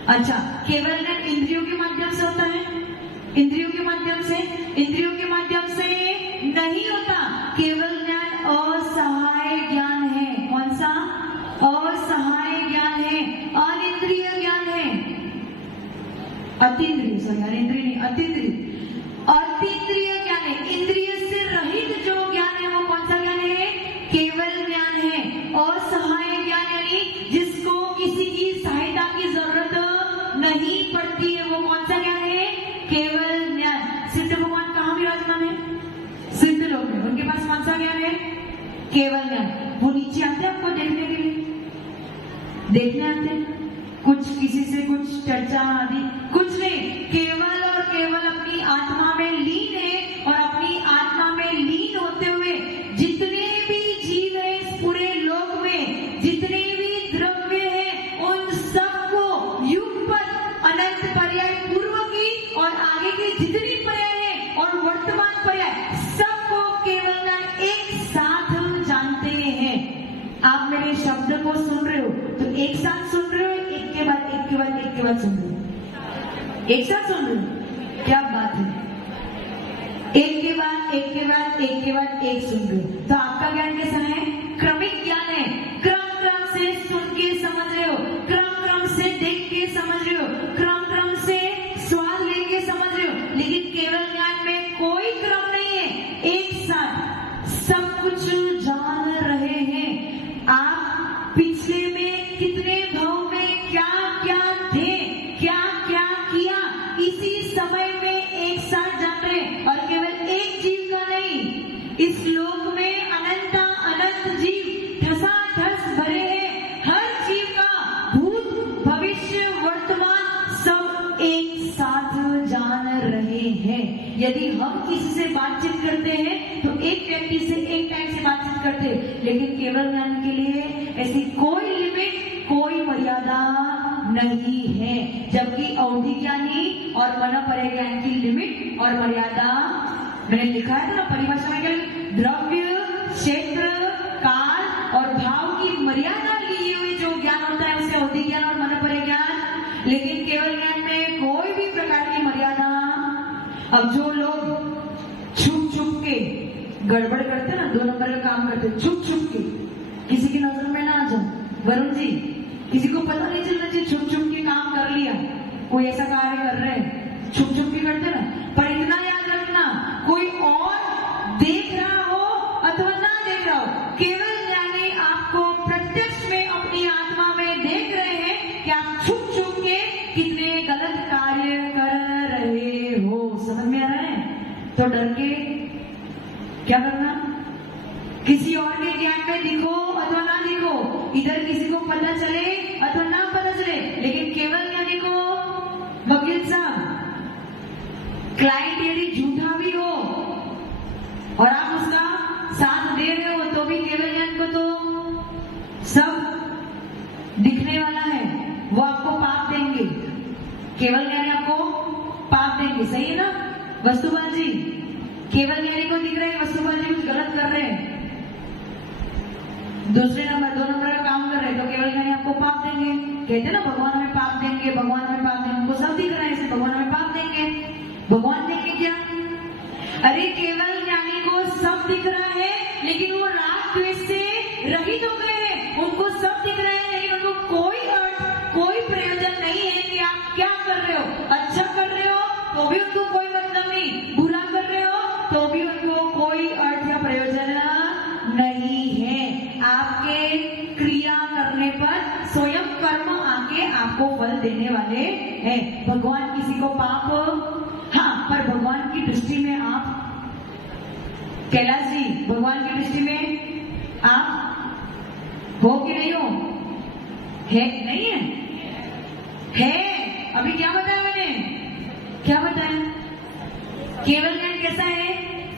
अच्छा, केवल ज्ञान इंद्रियों के माध्यम से होता है? इंद्रियों के माध्यम से? इंद्रियों के माध्यम से नहीं होता। केवल ज्ञान असहाय ज्ञान है। कौन सा? असहाय ज्ञान है, अनिंद्रिय ज्ञान है। अतीन्द्रिय, सॉरी अनिंद्रिय नहीं, अतीन्द्रिय। अतीन्द्रिय ज्ञान है, इंद्रिय से रहित जो ज्ञान है वो कौन सा ज्ञान है? केवल ज्ञान है। असहाय ज्ञान यानी जिसको किसी की सहायता की जरूरत नहीं पड़ती है, वो कौन सा ज्ञान है? केवल ज्ञान। सिद्ध भगवान कहाँ विराजमान है? सिद्ध लोग हैं, उनके पास कौन सा ज्ञान है? केवल ज्ञान। वो नीचे आते हैं आपको देखने के लिए, देखने आते हैं, कुछ किसी से कुछ चर्चा आदि कुछ नहीं, केवल और केवल अपनी आत्मा में लीन है। और अपनी आत्मा में लीन होते हुए जितने भी जीव है इस मेरे शब्द को सुन रहे हो तो एक साथ सुन रहे हो, एक के बाद एक के बाद एक के बाद सुन रहे हो, एक साथ सुन रहे हो, क्या बात है, एक के बाद एक के बाद एक के बाद एक सुन रहे हो। तो आपका ज्ञान कैसा है? क्रमिक ज्ञान है, क्रम क्रम से सुन के समझ रहे हो, क्रम क्रम से देख के समझ रहे हो, क्रम क्रम से स्वाद लेके समझ रहे हो। लेकिन केवल ज्ञान में कोई क्रम नहीं है, एक साथ सब कुछ जान रहे हैं। आप पिछले में कितने भाव में क्या क्या थे, क्या क्या किया, इसी समय में एक साथ जान रहे हैं। और केवल एक जीव का नहीं, इस लोक में अनंत अनंत जीव ठसाठस भरे हैं। हर जीव का भूत भविष्य वर्तमान सब एक साथ जान रहे हैं। यदि हम किसी से बातचीत करते हैं तो एक व्यक्ति से एक टाइम से बातचीत करते हैं, लेकिन केवल ज्ञान के लिए ऐसी कोई लिमिट, कोई मर्यादा नहीं है। जबकि अवधि ज्ञानी और मन परे ज्ञान की लिमिट और मर्यादा, मैंने लिखा है ना परिभाषा में, क्या द्रव्य, क्षेत्र, काल और भाव की मर्यादा लिए हुए जो ज्ञान होता है उसे अवधि ज्ञान और मन परे ज्ञान। लेकिन केवल ज्ञान में कोई भी प्रकार की मर्यादा। अब जो लोग छुप छुप के गड़बड़ करते ना, 2 नंबर का काम करते, छुप छुप के, किसी की नजर में ना आ जाओ, वरुण जी, किसी को पता नहीं चलना चाहिए, छुप छुप के काम कर लिया, कोई ऐसा कार्य कर रहे हैं, छुप छुप के करते ना। पर इतना याद रखना, कोई और देख रहा हो अथवा ना देख रहा हो, केवल ज्ञानी आपको प्रत्यक्ष में अपनी आत्मा में देख रहे हैं कि आप छुप छुप के कितने गलत कार्य कर रहे हो। समझ में आ रहा है? तो डर के क्या करना, किसी और के ज्ञान में दिखो अथवा ना दिखो, इधर किसी को पता चले अथवा ना पता चले, लेकिन केवल ज्ञानी को, वकील साहब, क्लाइंट यदि झूठा भी हो और आप उसका साथ दे रहे हो तो भी केवल ज्ञान को तो सब दिखने वाला है, वो आपको पाप देंगे। केवल ज्ञानी आपको पाप देंगे, सही है ना? वस्तुबाजी, केवल ज्ञानी को दिख रहे हैं वस्तुबाजी कुछ गलत कर रहे हैं, दूसरे नंबर 2 नंबर का काम कर रहे हैं, तो केवल ज्ञानी आपको पाप देंगे। कहते हैं ना भगवान हमें पाप देंगे, भगवान हमें पाप देंगे, उनको सब दिख रहा है, भगवान हमें पाप देंगे। भगवान देंगे क्या? अरे केवल ज्ञानी को सब दिख रहा है, लेकिन वो राग द्वेष से रहित हो गए हैं, उनको सब दिख रहा है, लेकिन उनको कोई अर्थ, कोई प्रयोजन नहीं है कि आप क्या कर रहे हो। अच्छा कर रहे हो तो भी उनको कोई मतलब नहीं, बुरा कर रहे हो तो भी उनको कोई अर्थ या प्रयोजन नहीं है। आपके क्रिया करने पर स्वयं कर्म आके आपको फल देने वाले हैं। भगवान किसी को पाप, हाँ, पर भगवान की दृष्टि में आप, कैलाश जी, भगवान की दृष्टि में आप हो कि नहीं हो? है नहीं है? है। अभी क्या बताया मैंने? क्या बताया? केवल ज्ञान कैसा है?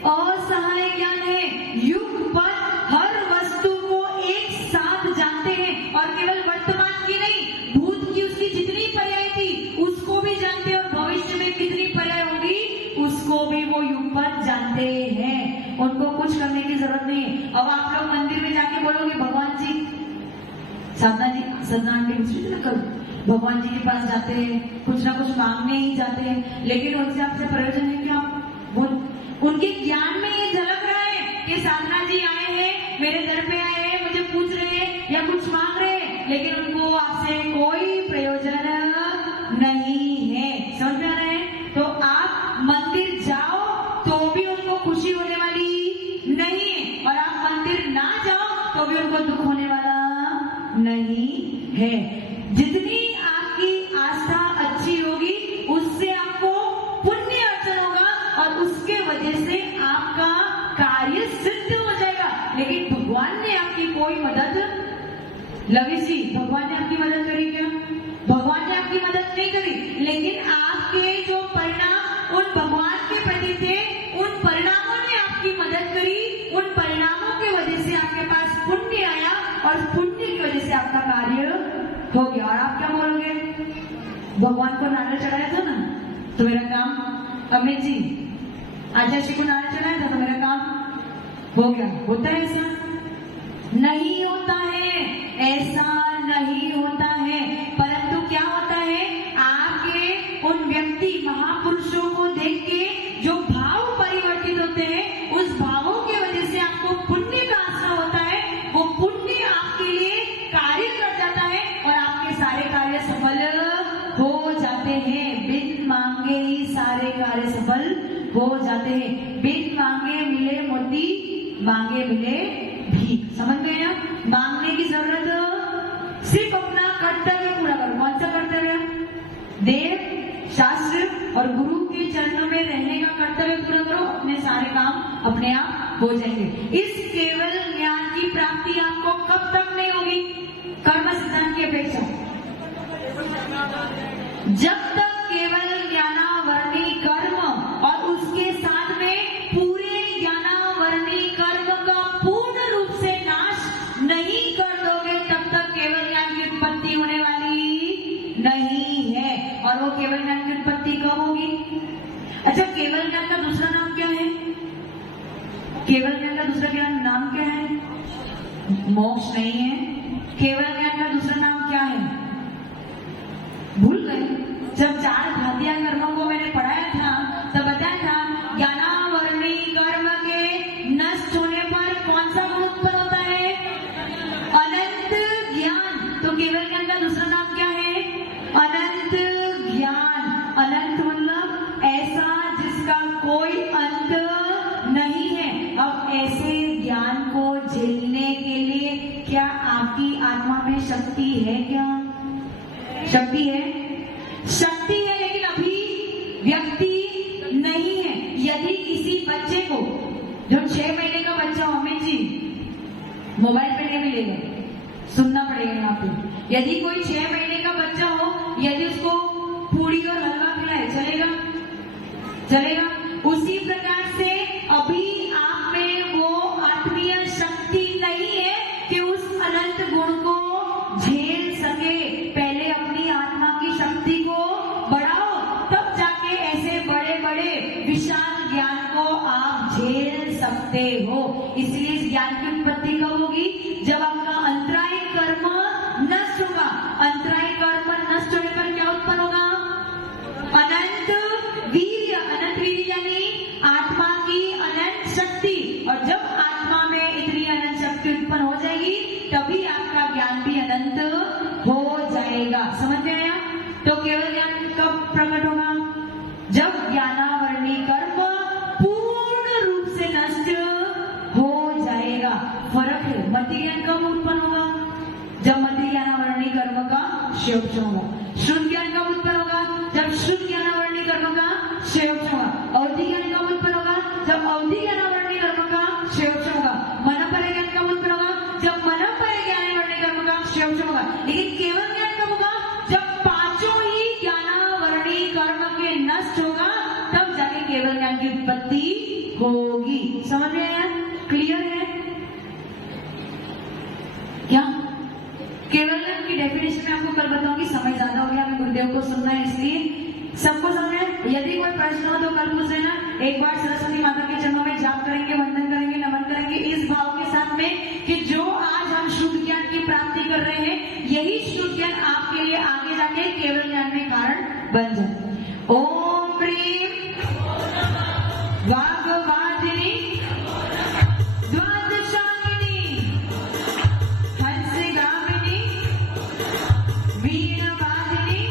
असहाय ज्ञान है। युगपत हर वस्तु को एक साथ जानते हैं, और केवल वर्तमान की नहीं, भूत की उसकी जितनी पर्याय थी उसको भी जानते हैं, और भविष्य में कितनी पर्याय होगी उसको भी वो युगपत जानते हैं। उनको कुछ करने की जरूरत नहीं है। अब आप लोग मंदिर में जाके बोलोगे भगवान जी, साधना जी, साधना आंटी करो, भगवान जी के पास जाते हैं, कुछ ना कुछ मांगने ही जाते हैं, लेकिन उनसे आपसे प्रयोजन है क्या? उनके ज्ञान में ये झलक रहा है कि साधना जी आए हैं, मेरे दर पे आए हैं, मुझे पूछ रहे हैं या कुछ मांग रहे हैं, लेकिन उनको आपसे कोई प्रयोजन नहीं है। समझ में आ रहा है? तो आप मंदिर जाओ तो भी उनको खुशी होने वाली नहीं है, और आप मंदिर ना जाओ तो भी उनको दुख होने वाला नहीं है। जितनी आपकी आस्था अच्छी होगी उससे आपको पुण्य अर्जन होगा, और उसके वजह से आपका कार्य सिद्ध हो जाएगा। लेकिन भगवान ने आपकी कोई मदद, लवी जी, भगवान ने आपकी मदद करी क्या? भगवान ने आपकी मदद नहीं करी, लेकिन आपके जो परिणाम उन भगवान के प्रति थे, उन परिणामों ने आपकी मदद करी। उन परिणामों की वजह से आपके पास पुण्य आया, और पुण्य की वजह से आपका कार्य हो गया। और आप क्या बोलोगे? भगवान को नारियल चढ़ाया था ना तो मेरा काम, अमित जी आचार्य जी को नारियल चढ़ाया था तो मेरा काम हो गया। होता है ऐसा? नहीं होता है। हो जाते हैं। बिन मांगे मिले मोती, मांगे मिले भीख। समझ गए ना? मांगने की जरूरत, सिर्फ अपना कर्तव्य पूरा करो। कौन सा कर्तव्य? देव, शास्त्र और गुरु के चरणों में रहने का कर्तव्य पूरा करो, अपने सारे काम अपने आप हो जाएंगे। इस केवल ज्ञान की प्राप्ति आपको कब तक नहीं होगी? कर्म सिद्धांत की अपेक्षा जब तक केवल ज्ञानावरणी कर्म और उसके साथ में पूरे ज्ञानावरणी कर्म का पूर्ण रूप से नाश नहीं कर दोगे, तब तक केवल ज्ञान की उत्पत्ति होने वाली नहीं है। और वो केवल ज्ञान की उत्पत्ति कब होगी? अच्छा, केवल ज्ञान का दूसरा नाम क्या है? केवल ज्ञान का दूसरा ज्ञान नाम क्या है? मोक्ष नहीं है। केवल ज्ञान का दूसरा नाम क्या है? भूल गए? जब 4 घातिया कर्मों को मैंने पढ़ाया था तब बताया था ज्ञानावरणी कर्म के नष्ट होने पर कौन सा गुण उत्पन्न होता है? अनंत ज्ञान। तो केवल ज्ञान का दूसरा नाम क्या है? अनंत ज्ञान। अनंत मतलब ऐसा जिसका कोई अंत नहीं है। अब ऐसे ज्ञान को झेलने के लिए क्या आपकी आत्मा में शक्ति है? क्या शक्ति है? शक्ति है, लेकिन अभी व्यक्ति नहीं है। यदि किसी बच्चे को, जो 6 महीने का बच्चा हो, अमित जी मोबाइल पे नहीं मिलेगा, सुनना पड़ेगा यहाँ पे। यदि कोई 6 महीने का बच्चा हो, यदि उसको पूड़ी और हलवा खिलाए, चलेगा? चलेगा। उसी प्रकार से अभी आप में वो आत्मीय शक्ति नहीं है कि उस अनंत गुण को झेल सके। पहले अपनी आत्मा की शक्ति को बढ़ाओ, तब जाके ऐसे बड़े बड़े विशाल ज्ञान को आप झेल सकते हो। इसलिए इस ज्ञान की उत्पत्ति कब होगी? जब आपका अंतराय कर्म नष्ट होगा। अंतराय कर्म नष्ट होने पर क्या उत्पन्न होगा? अनंत वीर्य। अनंत वीर्य यानी आत्मा की अनंत शक्ति। और जब आत्मा में इतनी अनंत शक्ति उत्पन्न हो जाएगी, तभी आपका ज्ञान भी अनंत हो जाएगा। समझ में आया? तो केवल ज्ञान कब प्रकट होगा? जब ज्ञानावरणी कर्म पूर्ण रूप से नष्ट हो जाएगा। फर्क है। मति ज्ञान कब उत्पन्न होगा? जब मति ज्ञानावरणी कर्म का क्षयोक्ष होगा। शुद्ध ज्ञान कब उत्पन्न होगा? जब शुद्ध ज्ञानावरणी कर्म का क्षयोक्ष होगा। अवधि ज्ञान कब उत्पन्न होगा? जब अवधि ज्ञानावरणी कर्म का क्षयोक्ष होगा। मनोपय ज्ञान कब उत्पन्न होगा? जब मनोपय ज्ञानावरणी कर्म का क्षयोक्ष होगा। लेकिन केवल ज्ञान कब होगा? जब पांचों ही ज्ञानावरणी कर्म के नष्ट होगा, तब जाके केवल ज्ञान की उत्पत्ति होगी। समझ में आया? क्लियर है क्या? केवल ज्ञान की डेफिनेशन में आपको कल बताऊंगी। समय ज्यादा हो गया, हमें गुरुदेव को सुनना है, इसलिए सबको समझ। यदि कोई प्रश्न हो तो कल पूछ लेना। एक बार सरस्वती माता के चरणों में जाप करेंगे, वंदन करेंगे, नमन करेंगे, इस भाव के साथ में कि जो आज हम शुद्ध ज्ञान की प्राप्ति कर रहे हैं, यही शुद्ध ज्ञान आपके लिए आगे जाके केवल ज्ञान में कारण बन जाए। ओम प्रेम वाग्वादिनी द्वादशांगिनी हंसगामिनी वीणवादिनी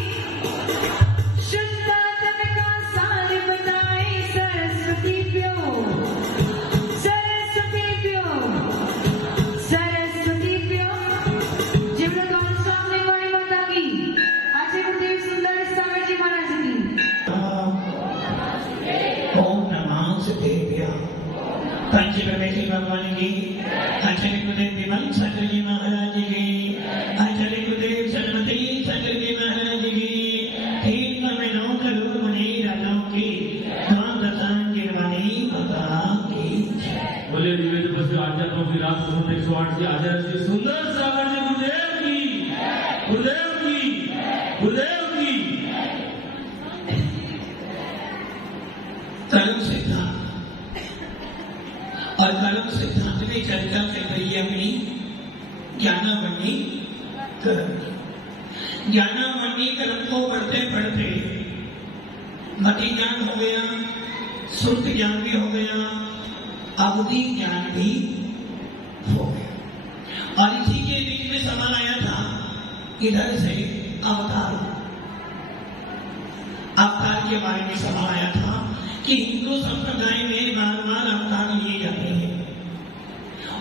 शुद्धात्म का सार बताए सरस्वती प्यो, सरस्वती प्यो, सरस्वती प्यो। जिब्र गौर स्वामी वाणी माता की, आचार्य गुरुदेव सुंदर सागर जी महाराज की। ओम नमः शिवाय। पंच परमेश्वर भगवान की, आचार्य गुरुदेव विमल सागर जी महाराज की, आचार्य गुरुदेव सरस्वती सागर जी महाराज की, ठीक में नौ करोड़ मुनि राजाओं की, द्वादशांग गिरवानी माता की। बोले निवेद उपस्थित आचार्यों की रात 108 जी आचार्य श्री सुंदर सागर जी गुरुदेव की, गुरुदेव की, गुरुदेव की। कर्म सिद्धांत और कर्म सिद्धांत में चर्चा चल रही है अपनी ज्ञानावरणी कर्म की। ज्ञानावरणी कर्म को पढ़ते पढ़ते मति ज्ञान हो गया, शुद्ध ज्ञान भी हो गया, अवधि ज्ञान भी हो गया। और इसी के बीच में सवाल आया था इधर से अवतार के बारे में सवाल आया था कि हिंदू संप्रदाय में बार बार अवतार लिए जाते हैं,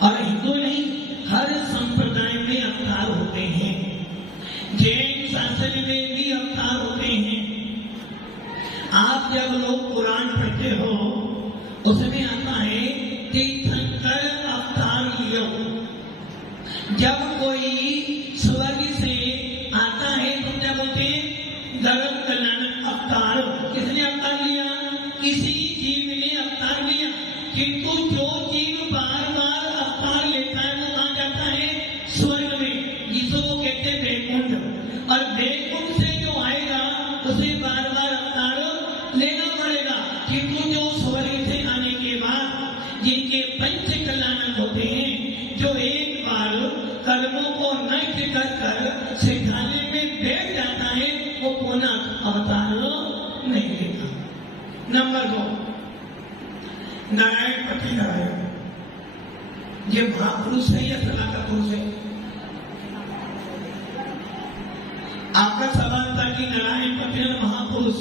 और हिंदू नहीं हर संप्रदाय में अवतार होते हैं। जैन शास्त्र में भी अवतार होते हैं। आप जब लोग कुरान पढ़ते हो उसमें आता है तीर्थंकर अवतार लियो। जब कोई स्वर्ग से आता है तो क्या बोलते हैं? गरम कल्याण अवतार। किसने अवतार लिया? किसी जीव ने अवतार लिया। किंतु जो जीव बार बार अवतार लेता है वो कहाँ जाता है? स्वर्ग में, जिसको कहते हैं वैकुंठ। और वैकुंठ से जो आएगा उसे बार बार अवतार लेना पड़ेगा। किंतु जो स्वर्ग से आने के बाद जिनके पंच कल्याणक होते हैं, जो एक बार कर्मों को नष्ट कर कर सिद्धालय में बैठ जाता है, वो पुनः अवतार नहीं लेता। नंबर 2, नारायण पति नारायण। ये महापुरुष है या सलाह का पुरुष है? आपका सवाल था कि नारायण पति महापुरुष,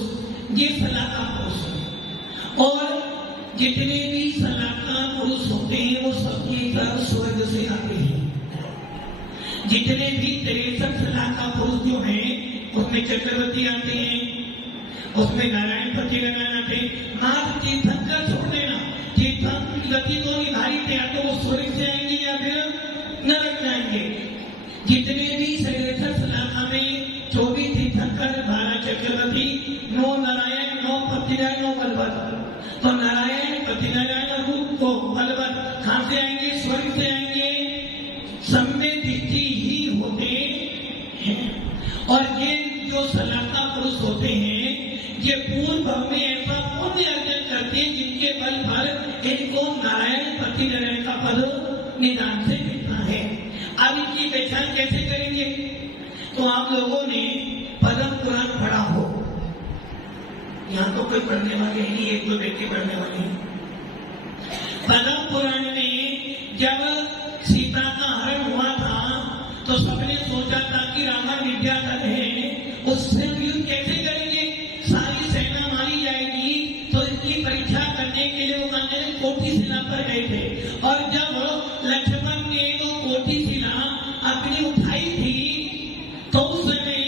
ये सलाह का पुरुष है। और जितने भी सलाह का पुरुष होते हैं वो सबके घर स्वर्ग से आते हैं। जितने भी 63 सलाह का पुरुष जो है उसमें चक्रवर्ती आते हैं, उसमें नारायण पति नारायण आते हैं। मात्र तीर्थंकर छोड़ देना, तीर्थंकर की गति तो निर्धारित है, या तो वो स्वर्ग से आएंगे या फिर नरक जाएंगे। जितने भी 63 सलाह में 24 तीर्थंकर, 12 चक्रवर्ती, 9 नारायण, 9 पतिनारायण, 9 बलवत। तो नारायण पतिनारायण और रूप को बलवत कहां से आएंगे? स्वर्ग से आएंगे। संवेदिति ही होते हैं। और ये जो सलाहकार पुरुष होते हैं ये पूर्व भाव में ऐसा पुण्य अर्जन करते हैं जिनके बल पर इनको नारायण पति नारायण का पद निदान से मिलता है। अब इनकी पहचान कैसे करेंगे? तो आप लोगों ने पद्म पुराण पढ़ा हो। यहाँ तो कोई पढ़ने वाले नहीं, एक दो व्यक्ति पढ़ने वाले हैं। पद्म पुराण में जब सीता का हरण हुआ था तो सबने सोचा था कि रावण विद्याधर है, उससे युद्ध कैसे करेंगे? सारी सेना मारी जाएगी। तो इसकी परीक्षा करने के लिए वो कोठी शिला पर गए थे। और जब लक्ष्मण ने वो कोठी शिला अपनी उठाई थी तो उस समय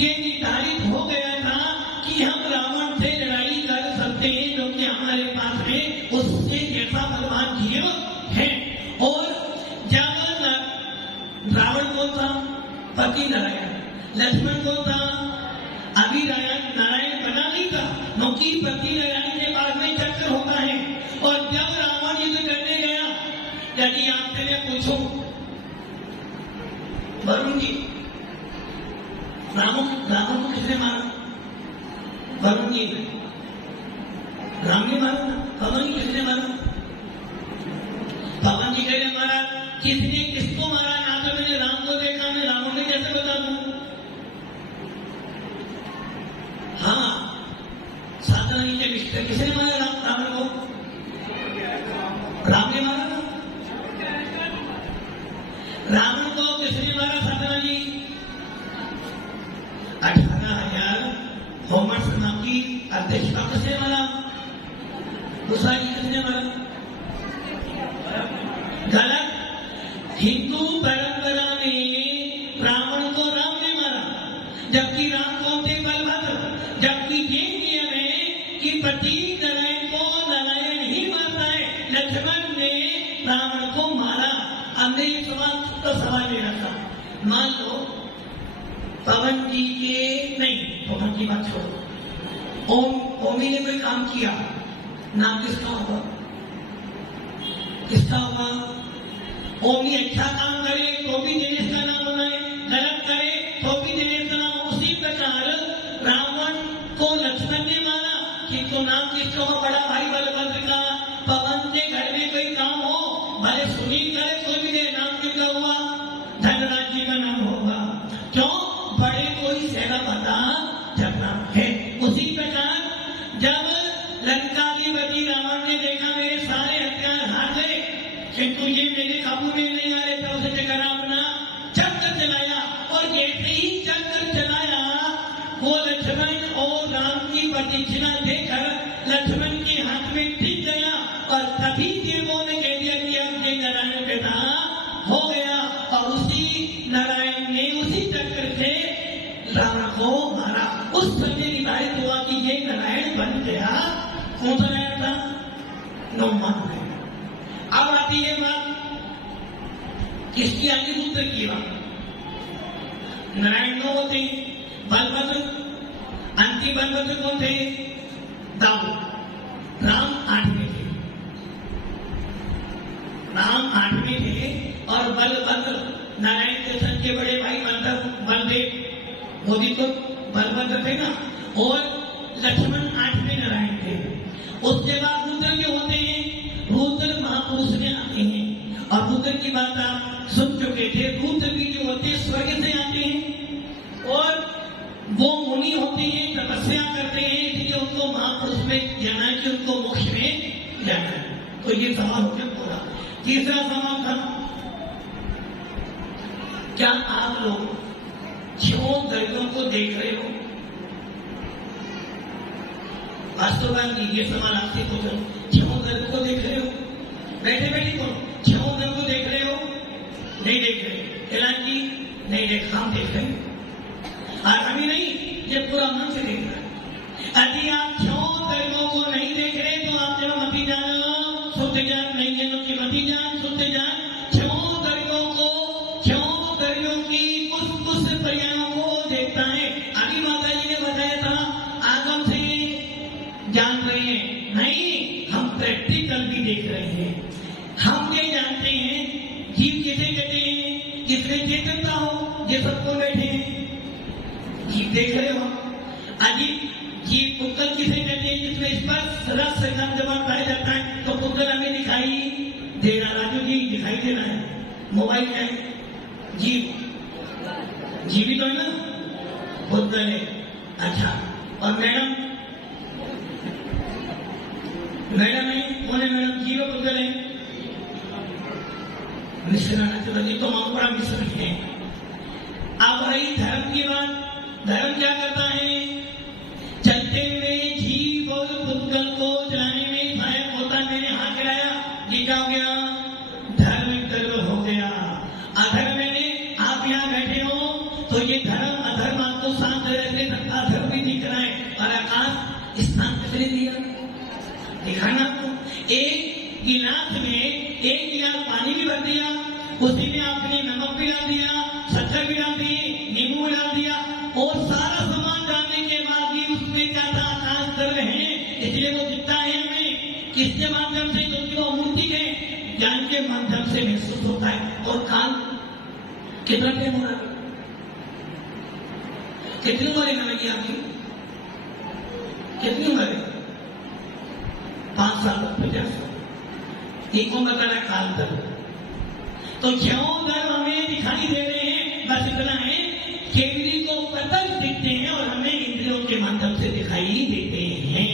ये निर्धारित हो गया था कि हम रावण से लड़ाई कर सकते हैं, जो कि हमारे पास में उससे जैसा बलवान जीव है। और जब रावण को था पति नारायण, लक्ष्मण को था अभी नारायण बना नहीं था, क्योंकि पति नारायण के बाद में चक्कर होता है। और जब रावण युद्ध करने गया, यदि आपसे मैं पूछूं वरुण जी, रावण को किसने मारा? वरुण जी, राम ने मारा ना? पवन जी किसने मारा? पवन जी कह मारा। किसने किसको मारा? ना तो मैंने राम को देखा, मैं रावण ने कैसे बता दूं? हाँ, साधना जी के मिस्टर किसने मारा रावण को? राम ने मारा ना? रावण को किसने मारा साधना जी? 18,000 होमर सेना की अध्यक्षता किसने मारा? दूसरा जी किसने मारा? गलत। हिंदू परंपरा में रावण को राम ने मारा, जबकि राम कौन थे? बलभद्र। जबकि ये नियम है कि पति नारायण को नारायण ही मारता है। लक्ष्मण ने रावण को मारा। अब मेरी सवाल ले रहा था, मान लो पवन जी के नहीं, पवन की बात छोड़ो, ओमी ने कोई काम किया, नाम किसका होगा? किसका होगा? ओमी अच्छा काम करे तो भी दिनेश का नाम होना है, गलत करे तो भी दिनेश का नाम। उसी प्रकार रावण को लक्ष्मण ने मारा, किंतु नाम किसका हो? बड़ा भाई बलभद्र का। पवन के घर में कोई काम हो, भले सुनील करे कोई भी दे, नाम किसका हुआ? धनराज जी का नाम होगा। क्यों? बड़े कोई सेवा पता चलना है। उसी प्रकार जब लंकाधिपति रावण ने देखा मेरे सारे हथियार हार गए, किंतु ये मेरे काबू में नहीं आ रहे थे, उसे जगह अपना चक्कर चलाया। और जैसे ही चक्कर चलाया, वो लक्ष्मण और राम की प्रतीक्षणा देकर लक्ष्मण के नारायण ने उसी चक्कर से रावण को मारा। उस समय निर्धारित हुआ कि ये नारायण बन गया। कौन सा नारायण था? नौमान नारायण। अब आती है बात किसकी आगे? पुत्र की बात। नारायण नौ होते, बलभद्र, अंतिम बलभद्र कौन थे? दाऊद। राम 8वें थे, राम 8वें थे और बलभद्र नारायण के संग के बड़े भाई बलदेव, वो भी तो बलभद्र थे ना, और लक्ष्मण 8वें नारायण थे। उसके बाद रुद्र जो होते हैं, रुद्र महापुरुष में आते हैं। और रुद्र की बात आप सुन चुके थे। रुद्र भी जो होते हैं स्वर्ग से आते हैं और वो मुनि होते हैं, तपस्या करते हैं, इसलिए उनको महापुरुष में जाना है कि उनको मोक्ष में जाना है। तो ये सवाल हो गया पूरा। तीसरा सवाल था, क्या आप लोग 6 दरियों को देख रहे हो? वास्तववादी ये सवाल आपसे पूछ रहा हूं। 6 दरियों को देख रहे हो? बैठे बैठे कौन 6 दरियों को देख रहे हो? नहीं देख रहे। कैलाश जी नहीं देख, हम देख रहे हैं। और अभी नहीं, ये पूरा मन से देख रहा है। यदि आप 6 दरियों को नहीं देख रहे तो आप जरा मती जान शुद्ध ज्ञान नहीं है, कि मती जान शुद्ध ज्ञान। 6 दरियों को, 6 दरियों की कुछ पर्यायों को देखता है। अभी माता जी ने बताया था आगम से जान रहे हैं, नहीं हम प्रैक्टिकल भी देख रहे हैं। हम ये जानते हैं जीव किसे कहते हैं? जिसमें चेतनता हो, ये सबको बैठे हैं। जीव देख रहे हो? अजीब जीव पुक्कल किसे कहते हैं? जिसमें स्पर्श रस गंध जबान पाया जाता है। तो पुक्कल हमें दिखाई दे रहा, राजू जी दिखाई दे रहा है। मोबाइल क्या है? जीव, जीवी तो है ना, पुक्कल है। अच्छा, और मैडम, मैडम है कौन है? मैडम जीव पुक्कल है। मिश्रण जी तो बड़ा मिश्रण है। अब रही धर्म की बात। धर्म क्या करता है? चलते हुए जीव और पुद्गल को चलाने में सहायक होता। मैंने हाथ गिराया, ये क्या हो गया? धर्म गर्व हो गया। अधर्म मैंने आप यहाँ बैठे हो तो ये धर्म अधर्म आपको शांत रहने लगता। धर्म भी दिख रहा है। और आकाश स्थान किसने दिया? दिखाना आपको। एक गिलास में 1 गिलास पानी भी भर दिया, उसी में आपने नमक भी डाल दिया, शक्कर भी डाल दी, नींबू भी डाल दिया, और सारा सामान डालने के बाद भी उसमें क्या था? आकाश कर रहे हैं। इसलिए वो दिखता है हमें किसके माध्यम से? क्योंकि वो मूर्ति के ज्ञान के माध्यम से महसूस होता है। और काल कितना टाइम हो रहा है? कितनी उम्र है नाना की आपकी? कितनी उम्र है? 5 साल 50 साल। एक उम्र का काल दर। तो 6 दर हमें दिखाई दे रहे हैं। बस इतना है, केवली को प्रत्यक्ष दिखते हैं और हमें इंद्रियों के माध्यम से दिखाई देते हैं।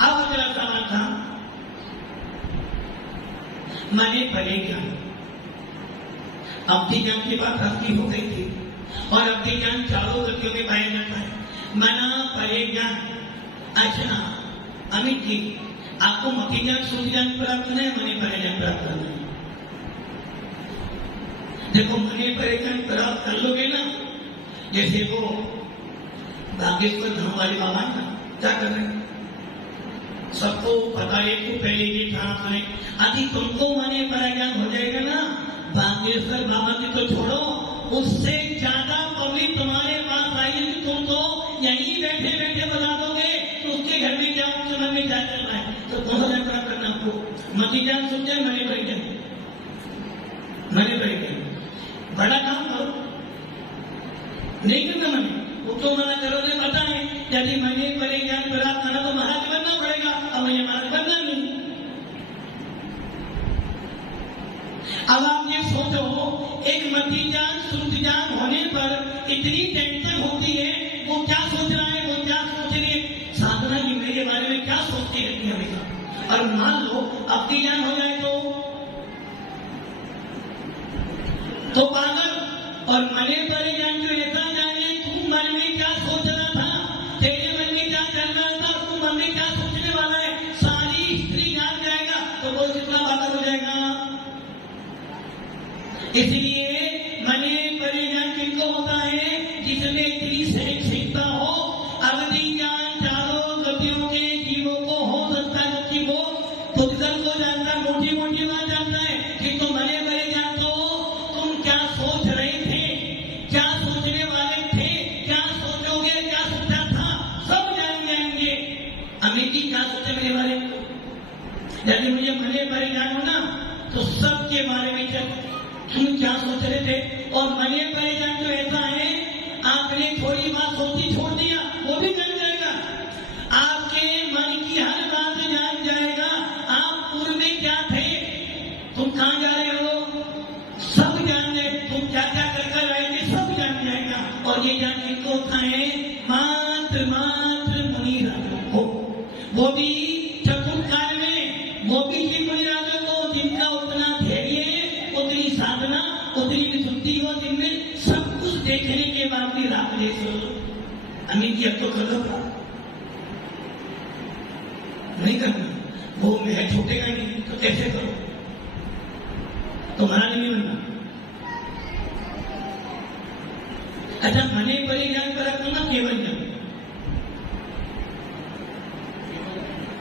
अब अगला सवाल था, मने परे ज्ञान। अवधि ज्ञान की बात आपकी हो गई थी और अवधि ज्ञान 4 गतियों में पाया जाता है। मना परे ज्ञान। अच्छा अमित जी, आपको मति ज्ञान शुद्ध ज्ञान प्राप्त नहीं, मने परे ज्ञान प्राप्त करना है। देखो मने परे ज्ञान प्राप्त कर लोगे ना, जैसे वो बागेश्वर धाम वाले बाबा है ना, क्या कर रहे हैं? सबको पता है कि पहले ये था आपने। अभी तुमको मने परे ज्ञान हो जाएगा ना, बागेश्वर बाबा की तो छोड़ो, उससे ज्यादा पब्लिक तुम्हारे पास आएगी कि तुम तो यहीं बैठे बैठे बता दोगे तो उसके घर में क्या, उसके मन में क्या चल रहा है। तो कौन सा यात्रा करना आपको? मति ज्ञान सुन जाए, मने परे ज्ञान, मने परे ज्ञान। बड़ा काम करो, नहीं करना मने, उसको मना करो। ने पता है यदि मने परे ज्ञान प्राप्त करना तो महाराज बनना पड़ेगा, अब मुझे महाराज बनना नहीं। अब आप ये सोचो, एक मति ज्ञान शुद्ध ज्ञान होने पर इतनी टेंशन होती है, वो क्या सोच रहा है, वो क्या सोच रही है, साधना की मेरे बारे में क्या सोचती रहती है हमेशा। और मान लो अवधि ज्ञान हो जाए तो पागल। और मने परे ज्ञान जो ऐसा जाने तू मन में क्या सोच रहा था, तेरे मन में क्या चल रहा था, तू मन में क्या सोचने वाला है, सारी हिस्ट्री जान जाएगा तो वो कितना पागल हो जाएगा। इसलिए मने परे ज्ञान किनको होता है? जिसमें इतनी सहनशीलता हो, अवधि ज्ञान चारों गतियों के जीवों को हो सकता है, कि वो पुस्तक को जानता है, मोटी मोटी बात जानता है, कि तुम मने परे ज्ञान तो तुम क्या सोच रहे थे, क्या सोचने वाले थे, क्या सोचोगे, क्या सोचा था, सब जान जाएंगे। अमित जी क्या सोचे मेरे बारे में? यदि मुझे मने परे ज्ञान हो ना, तो सबके बारे में तुम क्या सोच रहे थे। और मने परे ज्ञान तो ऐसा है, आपने थोड़ी बात सोची छोड़ दिया, वो भी जान जाएगा। आपके मन की हर बात जान जाएगा। आप पूर्व में क्या थे, तुम कहाँ जा रहे हो, सब जान जाए। तुम क्या क्या कर कर आए थे, सब जान जाएगा। और ये ज्ञान किनको होता है? मात्र मात्र मुनि राजों को, वो भी चतुर काल में, वो भी मुनि राजों को जिनका उतना धैर्य, उतनी साधना, उतनी विशुद्धि हो, जिनमें सब कुछ देखने के बाद भी रात अमित जी अब तो कर लो, नहीं करना, वो मैं छूटेगा ही नहीं, तो कैसे करो, तुम्हारा नहीं बनना। अच्छा, मने परे ज्ञान पर रखो ना, केवल ज्ञान,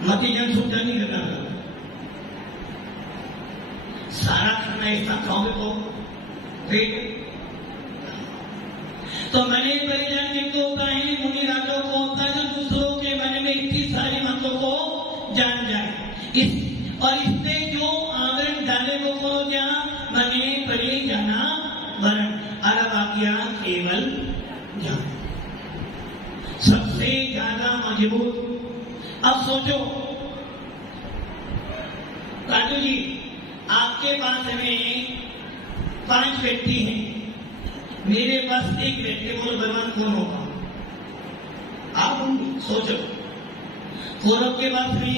मति ज्ञान सोचा नहीं करना। सारा खाना ऐसा खाओगे तो पेट। तो मने परे ज्ञान किनको होता है? मुनि राजों को होता है, जो दूसरों के मन में इतनी सारी बातों को जान जाए। और इससे जो आवरण डाले वो को क्या? मने परे जाना वरण। अब आ गया केवल ज्ञान, सबसे ज्यादा मजबूत। अब सोचो राजू जी, आपके पास में 5 व्यक्ति हैं, मेरे पास एक व्यक्ति, बोलो भगवान कौन होगा? आप सोचो। कौरव के पास में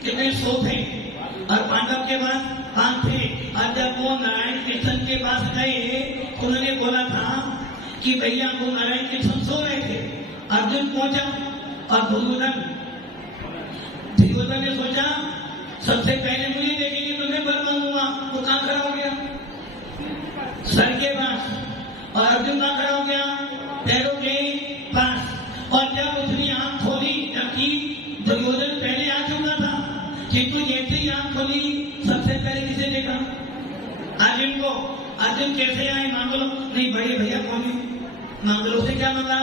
कितने 100 थे, और पांडव के पास 5 थे। और जब वो नारायण कृष्ण के पास गए, उन्होंने बोला था कि भैया वो नारायण कृष्ण सो रहे थे। अर्जुन पहुंचा और दुर्योधन ने सोचा सबसे पहले मुझे देखेंगे तो मैं बर मांगूंगा। वो कहां खड़ा हो गया? सर के पास। और अर्जुन कहां खड़ा हो गया? पैरों के पास। और जब उसने आंख खोली, जबकि दुर्योधन पहले आ चुका था, किंतु जैसे ही आंख खोली, सबसे पहले किसे देखा? अर्जुन को। अर्जुन कैसे आए? मांगो लो। नहीं, बड़े भैया कौन है? मांगलो से क्या मांगा?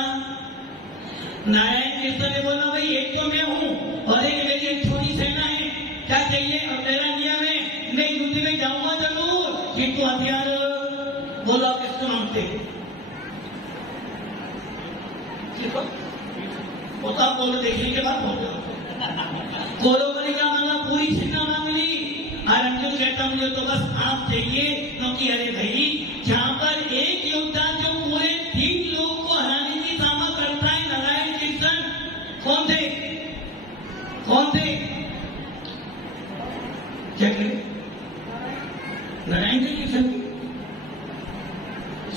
नारायण कृष्ण ने बोला भाई एक तो मैं हूं और एक मेरी एक छोटी सेना है, क्या चाहिए? और मेरा नियम है मैं युद्ध में जाऊंगा जरूर, किंतु हथियार बोलो आप किसको मांगते? होता बोलो, देखने के बाद बोलो। कौरवों ने क्या मांगा? पूरी सेना मांग ली। और अर्जुन कहता मुझे तो बस आप चाहिए, क्योंकि अरे भाई जहां पर एक योद्धा जो पूरे 3 लोगों को हराने की सामर्थ करता है, नारायण कृष्ण कौन थे? कौन थे? क्या करें? नारायण कृष्ण।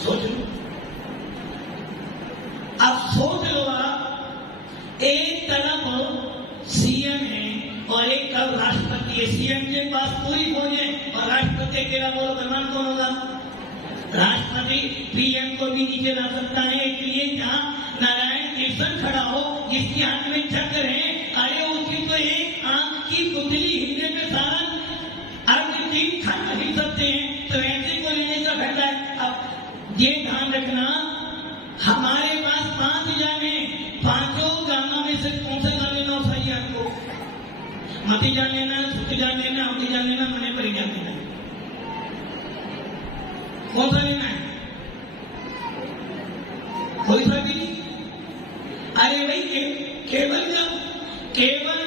सोच लो, अब सोच लो आप, एक तरफ सीएम है और एक तरफ राष्ट्रपति है। सीएम के पास पूरी फौज है और राष्ट्रपति अकेला। बोलो भगवान कौन होगा? राष्ट्रपति पीएम को भी नीचे ला सकता है। इसलिए जहां नारायण कृष्ण खड़ा हो, जिसके हाथ में चक्र है, अरे उसकी तो एक आंख की पुतली हिलने में सारा अर्ध 3 खंड हिल सकते हैं, तो ऐसे को लेने का फायदा है। अब ये ध्यान रखना, हमारे पास 5 जाने, 5 गानों में से कौन सा गान लेना सही है आपको? मति जान लेना, छुट्टी जान लेना, अवधि जान लेना, मने परे जान लेना, कौन सा लेना है? कोई सा भी नहीं। अरे भाई केवल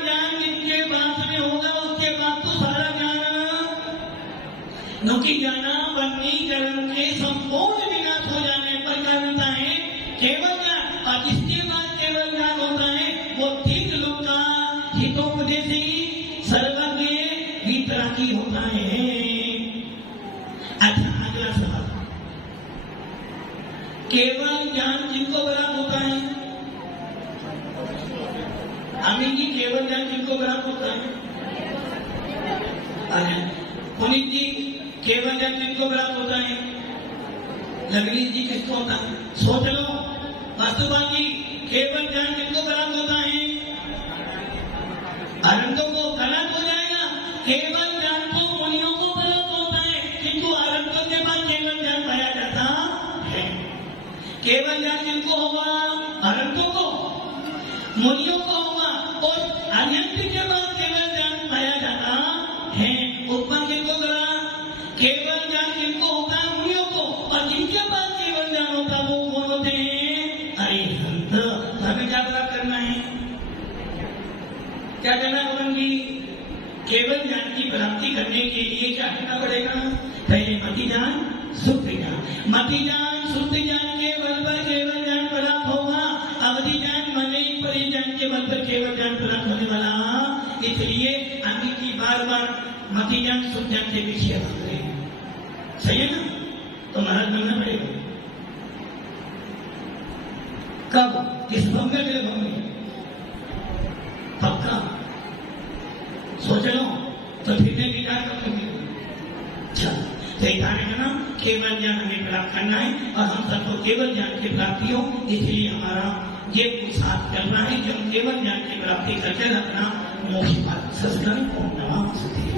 ज्ञान जिनके पास में होगा, उसके बाद तो सारा ज्ञान, क्योंकि ज्ञाना वन्नीकरण के संपूर्ण विनाश हो जाने पर क्या मिलता है? केवल ज्ञान। और जिसके बाद केवल ज्ञान होता है, वो 3 लोग का हितोपदेशी सर्वज्ञ वितरागी होता है। अच्छा, अगला सवाल, केवल ज्ञान किनको बराबर होता है? अमित जी, केवल ज्ञान किनको बराबर होता है? पुनीत जी, केवल ज्ञान किनको बराबर होता है? लगड़ी जी किसको होता है? सोच लो वास्तुबान जी, केवल ज्ञान किसको प्राप्त होता है? आनंदों को प्राप्त हो जाएगा। केवल ज्ञान को मुनियों को प्राप्त होता है, किंतु आनंदों के बाद केवल ज्ञान पाया जाता है। केवल ज्ञान किनको होगा? आनंदों को, मुनियों को होगा, और अनंत के बाद केवल ज्ञान पाया जाता है। उत्पन्न किनको करा? केवल ज्ञान किनको होता है? मुनियों को। और जिनके पास केवल ज्ञान होता है वो कौन होते हैं? अरिहंत। हमें क्या प्राप्त करना है? क्या करना होगी? केवल ज्ञान की प्राप्ति करने के लिए क्या करना पड़ेगा? पहले मति ज्ञान, शुद्ध ज्ञान, मति ज्ञान, शुद्ध ज्ञान के बल पर केवल ज्ञान प्राप्त होगा। अवधि ज्ञान मने परिज्ञान के बल पर केवल ज्ञान प्राप्त होने वाला। इसलिए अभी की बार बार मति ज्ञान, शुद्ध ज्ञान के पीछे भाग रहे हैं। सही है ना? तो महाराज बनना पड़ेगा। कब? किस भंग के भंग में? पक्का सोच लो तो फिर विचार कर सकते। चलो तो ना केवल ज्ञान हमें प्राप्त करना है और हम सबको केवल ज्ञान की प्राप्ति हो, इसलिए हमारा ये पुरुषार्थ करना है कि हम केवल ज्ञान की प्राप्ति करके अपना मोक्ष पात्र।